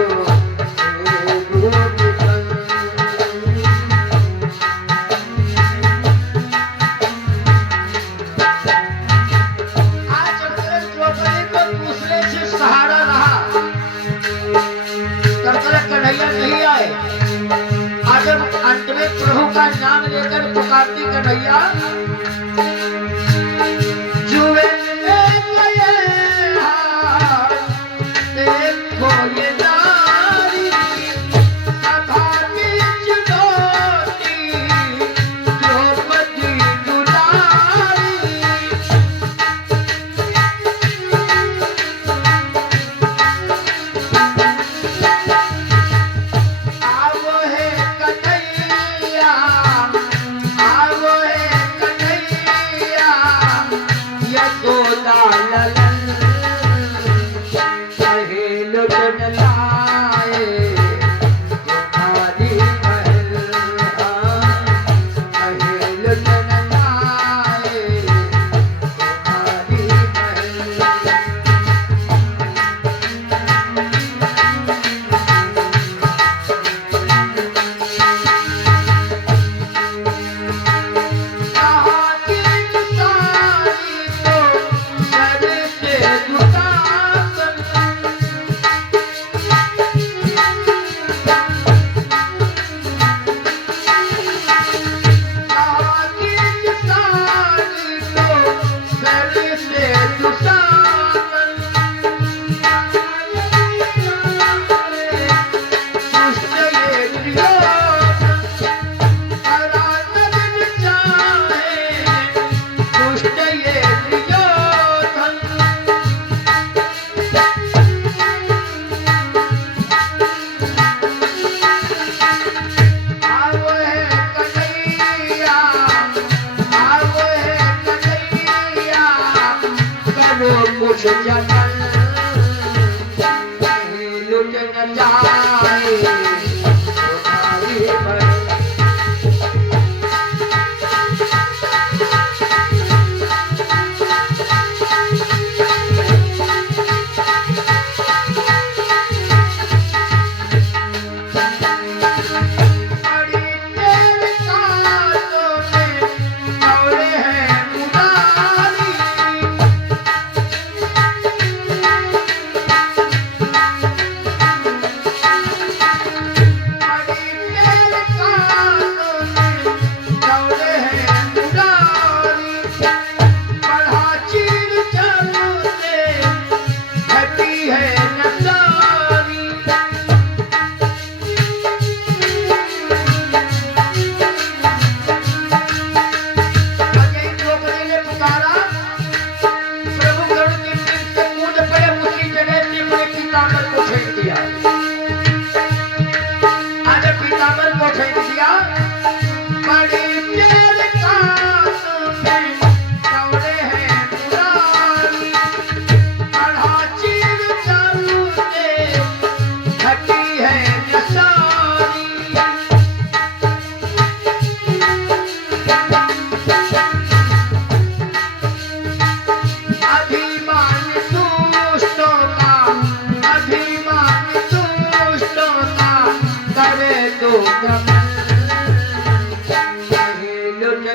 नहीं आए। आज अंत में प्रभु का नाम लेकर पुकारती कन्हैया जुए देखो ये नारी सभा की चुनौती द्रौपदी दुलारी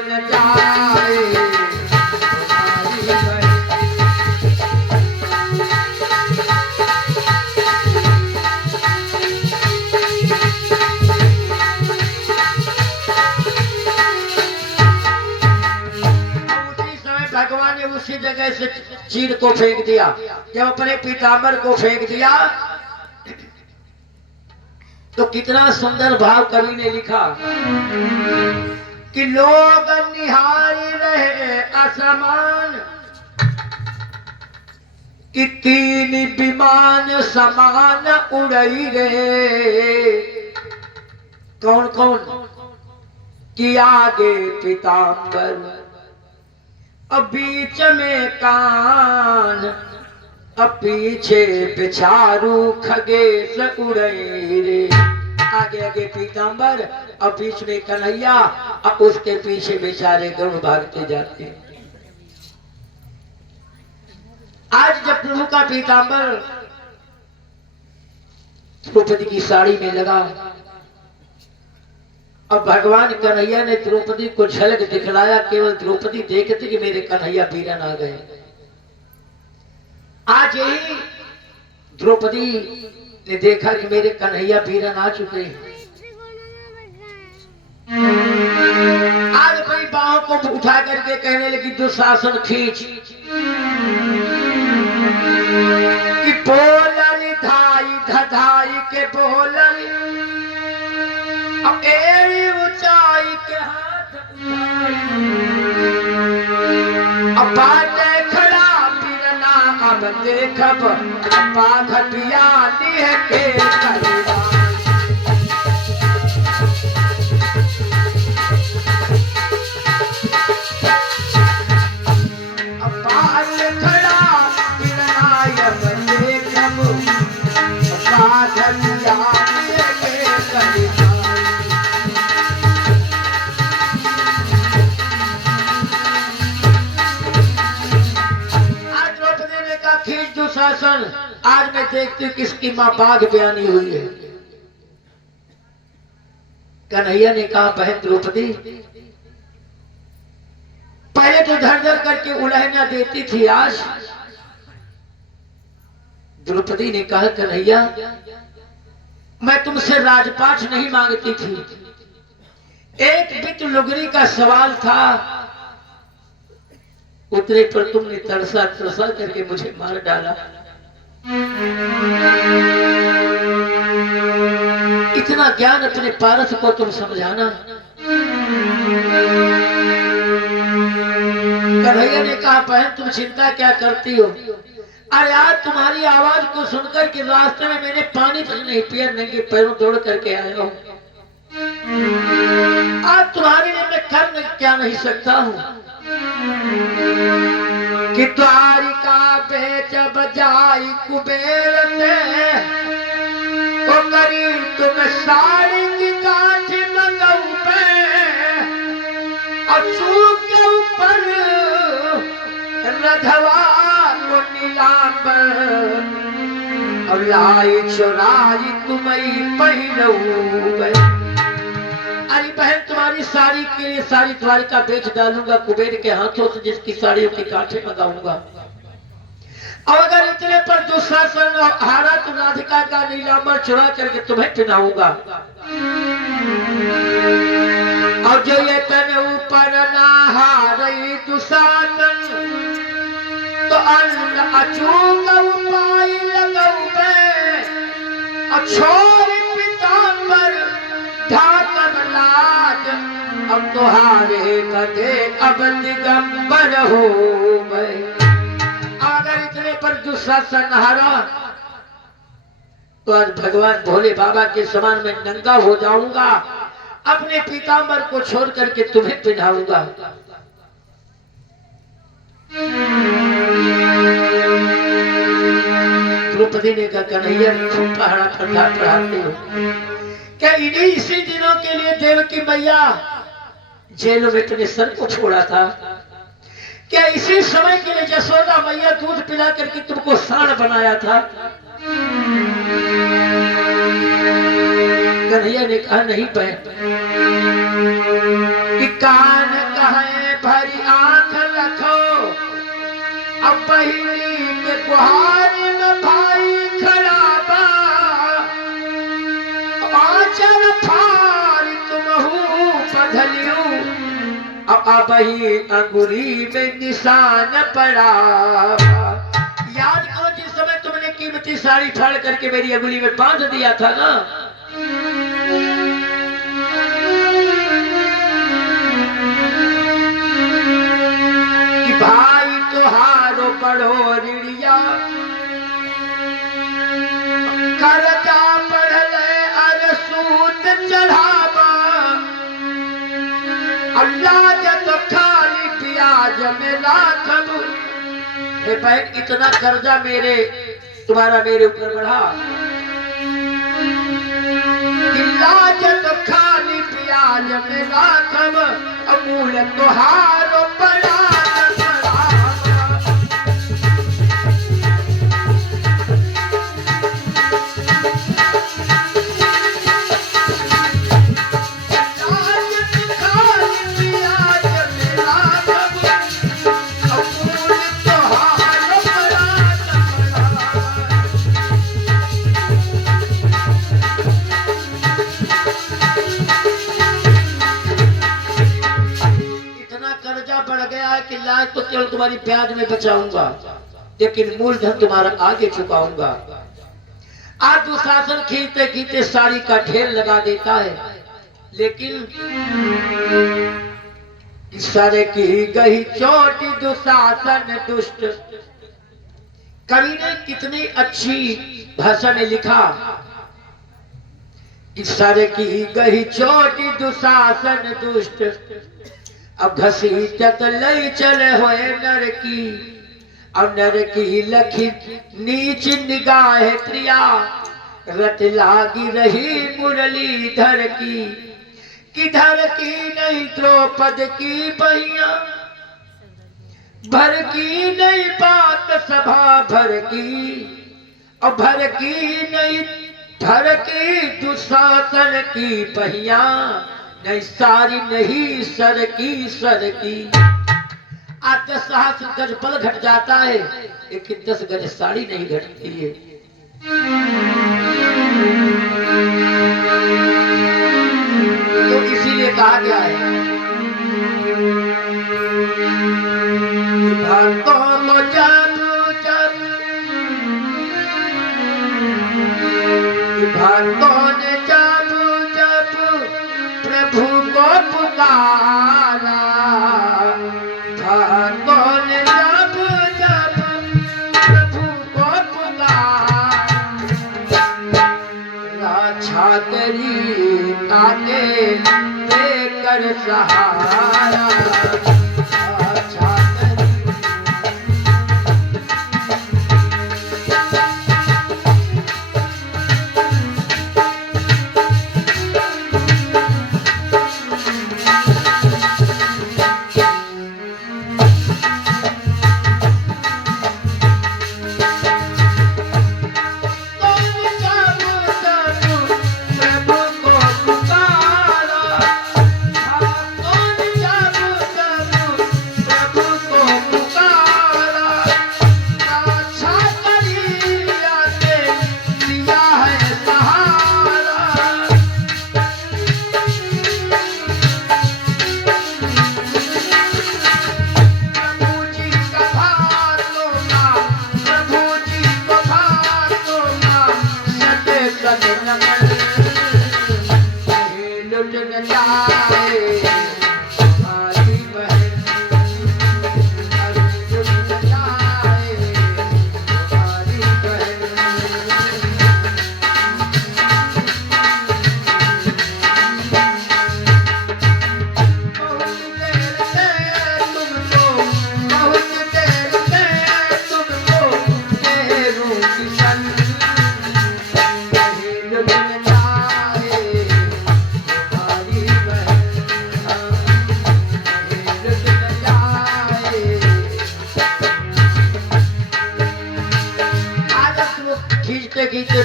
न जाए भगवान ने उसी जगह से चीर को फेंक दिया। जब अपने पीताम्बर को फेंक दिया तो कितना सुंदर भाव कवि ने लिखा कि लोग निहारी रहे असमान कि तीन विमान समान उड़ई रहे। कौन कौन कि आगे पीताम्बर अब बीच में कान अब पीछे बिचारू खगेश उड़ई रे। आगे आगे पीताम्बर अब बीच में कन्हैया अब उसके पीछे बेचारे गरुड़ भागते जाते। आज जब प्रभु का पीताम्बर द्रौपदी की साड़ी में लगा, अब भगवान कन्हैया ने द्रौपदी को झलक दिखलाया। केवल द्रौपदी देखती कि मेरे कन्हैया वीरन आ गए। आज यही द्रौपदी ने देखा कि मेरे कन्हैया वीरन आ चुके हैं। आज अपनी बाहों को उठा करके कहने लगी दुशासन खींच कि बोलन धाई धधाई के बोलन अब एड़ी ऊंचाई के हाथ अब बाटे खड़ा बिरना अब देखब बाघटिया लिह के करेगा। अब बाटे खड़ा बिरना अब देखब बाघटिया लिह के करेगा। दुशासन आज मैं देखती हूँ किसकी मां बाघ बयानी हुई है। कन्हैया ने कहा बहन द्रौपदी पहले तो धर धर करके उलहना देती थी, आज द्रौपदी ने कहा कन्हैया मैं तुमसे राजपाट नहीं मांगती थी, एक बिट लुगरी का सवाल था, उतरे पर तुमने तरसा तरसा करके मुझे मार डाला। इतना ज्ञान अपने पारस को तुम समझाना। कन्हैया ने कहा बहन तुम चिंता क्या करती हो, अरे आज तुम्हारी आवाज को सुनकर के रास्ते में मैंने पानी तक नहीं पिया, नंगे पैरों दौड़ करके आया हूं। आज तुम्हारे लिए मैं कर क्या नहीं सकता हूं कि द्वारिका बेच बजाई कुबेर ने ओ करी तुम साड़ी की काठ मंगऊ पे अचू के ऊपर रधवा को नीलाम और लाई चुराई तुम्हें पहनऊ। अरे बहन तुम्हारी साड़ी के लिए सारी द्वारिका बेच डालूंगा कुबेर के हाथों से, जिसकी साड़ियों की कांटे लगाऊंगा। और अगर इतने पर दुशासन हारा तो राधिका का नीलांबर चुरा करके तुम्हें पहनाऊंगा। और जो ये तन ऊपर ना हारी दुशासन तो अन्न अचूक उपाय लगाऊ और छोड़ पीताम्बर ढाकन लाज अब तुहारे कदे अब दिगंबर हो गए। अगर इतने पर दुशासन हारा तो आज भगवान भोले बाबा के समान मैं नंगा हो जाऊंगा, अपने पीताम्बर को छोड़ करके तुम्हें पहनाऊंगा। द्रौपदी ने कहा कन्हैया खूब पहाड़ा पढ़ाते हो क्या? इन्हीं इसी दिनों के लिए देवकी मैया जेल में अपने सर को छोड़ा था क्या? इसी समय के लिए यशोदा मैया दूध पिला करके तुमको साण बनाया था? कन्हैया ने कहा नहीं बहन कि कान का है भरी आंख रखो, अब बहिनी के गुहारी में भाई खड़ा बा, आचर फारी तुमहू बधलियो, अब ही अंगुरी में निशान पड़ा। याद करो जिस समय तुमने कीमती साड़ी फाड़ करके मेरी अंगुली में बांध दिया था ना, कि भाई तुहारो पढ़ो ऋणिया, कर्जा पढ़ ले अर सूद चढ़ावा, अल्लाह जब खाली प्याज में लाखब। हे बहन, इतना कर्जा तुम्हारा मेरे ऊपर बढ़ा, जब खाली प्याज में लाखब, अमूल तुहारो बड़ा कि लाज तो केवल तुम्हारी ब्याज में बचाऊंगा, लेकिन मूलधन तुम्हारा आगे चुकाऊंगा। आज दुशासन खींचते खींचते साड़ी का ढेर लगा देता है, लेकिन सारे की गई चोटी दुशासन दुष्ट। कवि ने कितनी अच्छी भाषा में लिखा, सारे की गई चोटी दुशासन दुष्ट, अब घसीटत लई चले हुए नर की, अब नर की लखी नीच निगाह प्रिया, रट लागी रही मुरलीधर की, किधर की नहीं द्रौपद की बहिया, भर की नहीं बात सभा भर की, और भर की नहीं भर की दुशासन की बहिया, नहीं सारी नहीं सर की। आज 10 गज बल घट जाता है, लेकिन 10 गज साड़ी नहीं घटती है। तो इसीलिए कहा गया है, भक्तों को जब भक्तों ने जब प्रभु को पुकारा, भक्तों ने जब प्रभु को पुकारा, रक्षा तेरी आगे देकर सहारा,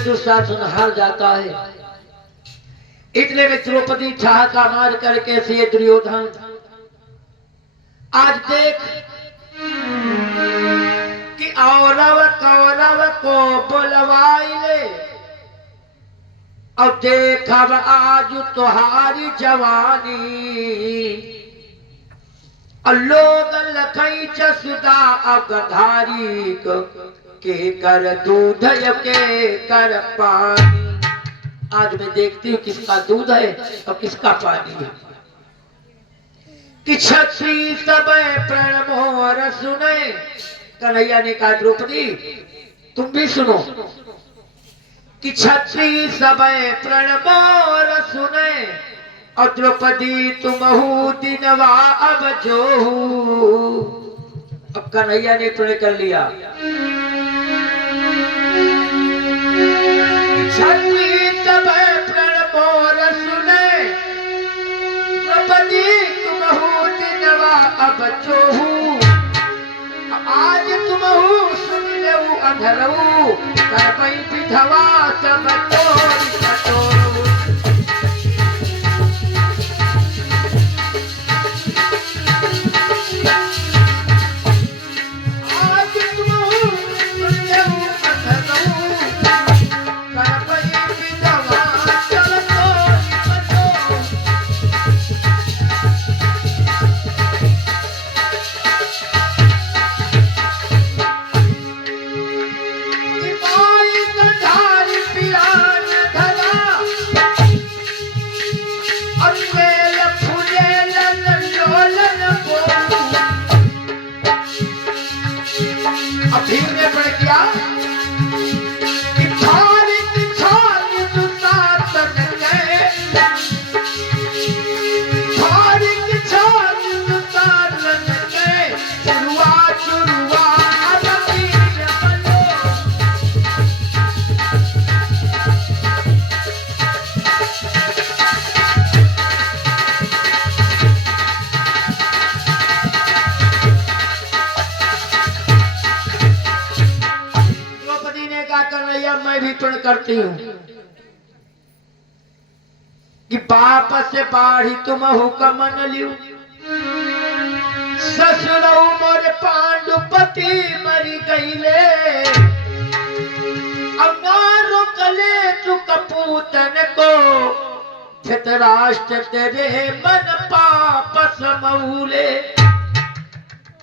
दुशासन हार जाता है। इतने में द्रौपदी ठहाका मार करके से दुर्योधन आज देख कि औरव कौरव को बुलवाइले और देखब आज तुहारी जवानी और लोग लखई जसुदा अगधारी को के कर दूध के कर पानी। आज मैं देखती हूँ किसका दूध है और किसका पानी है। कि छत्री सब प्रणमोर सुने, कन्हैया ने कहा द्रौपदी तुम भी सुनो। कि छत्री सब प्रणमोर सुने और द्रौपदी तुमहु दिनवा अब जोहू। अब कन्हैया ने प्रण कर लिया। छत्री सब प्रणमोर सुने द्रौपदी तुमहु दिनवा अब जोहू। आज तुमहु सुन लेऊ अंधरऊ करबई विधवा सब तोरी कटोरू। आज तुमहु सुन लेऊ अंधरऊ करबई विधवा सब तोरी कटोरू। भीम ने प्रण किया कि भारत छान सुशासन के, भारत छान सुशासन के चुरुआ चुरुआ अब वीर बनो। कन्हैया मैं भी प्रण करती हूँ कि बाप से बाढ़ी तुम हुक्म न लियो। ससुरऊ मोर पांडुपति मरी गईले अंगारो कले तू कपूतन को धृतराष्ट्र तेरे मन पाप समूले।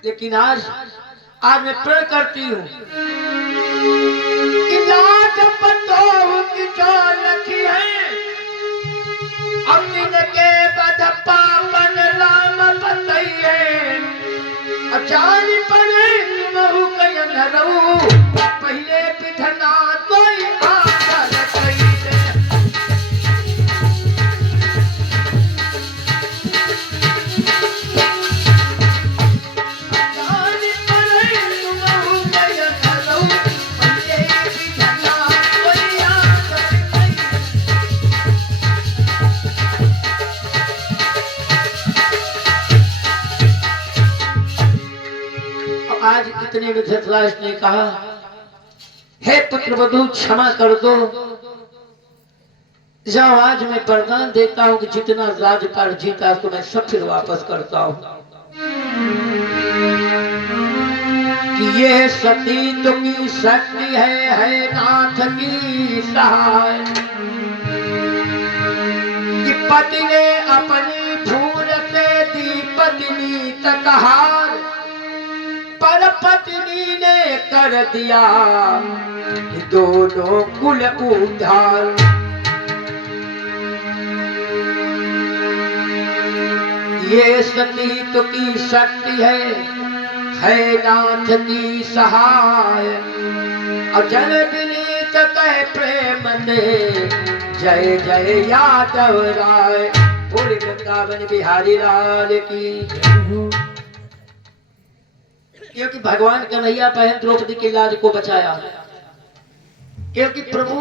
लेकिन आज मैं प्रण करती हूँ कि लाज पतोह की जो लखी है अमिन के बद पापन राम बतई है। अचार पड़े तुमहु कयन रहू पहले विधना कोई आदर कईले। आज इतने में धृतराष्ट्र ने कहा हे पुत्रवधू क्षमा कर दो। जाओ आज मैं वरदान देता हूं कि जितना राजपाट जीता तो मैं सब फिर वापस करता हूं। कि ये सती तो की शक्ति है नाथ की सहाय। कि पति ने अपनी भूल से दी पत्नी तक हार पर पत्नी ने कर दिया दोनों कुल उद्धार। ये सती तो की शक्ति है नाथ की सहाय। और जन विनीत कह प्रेम दे जय जय यादव राय। पूरे वृंदावन बिहारी लाल की। क्योंकि भगवान कन्हैया बहन द्रौपदी की लाज को बचाया। क्योंकि प्रभु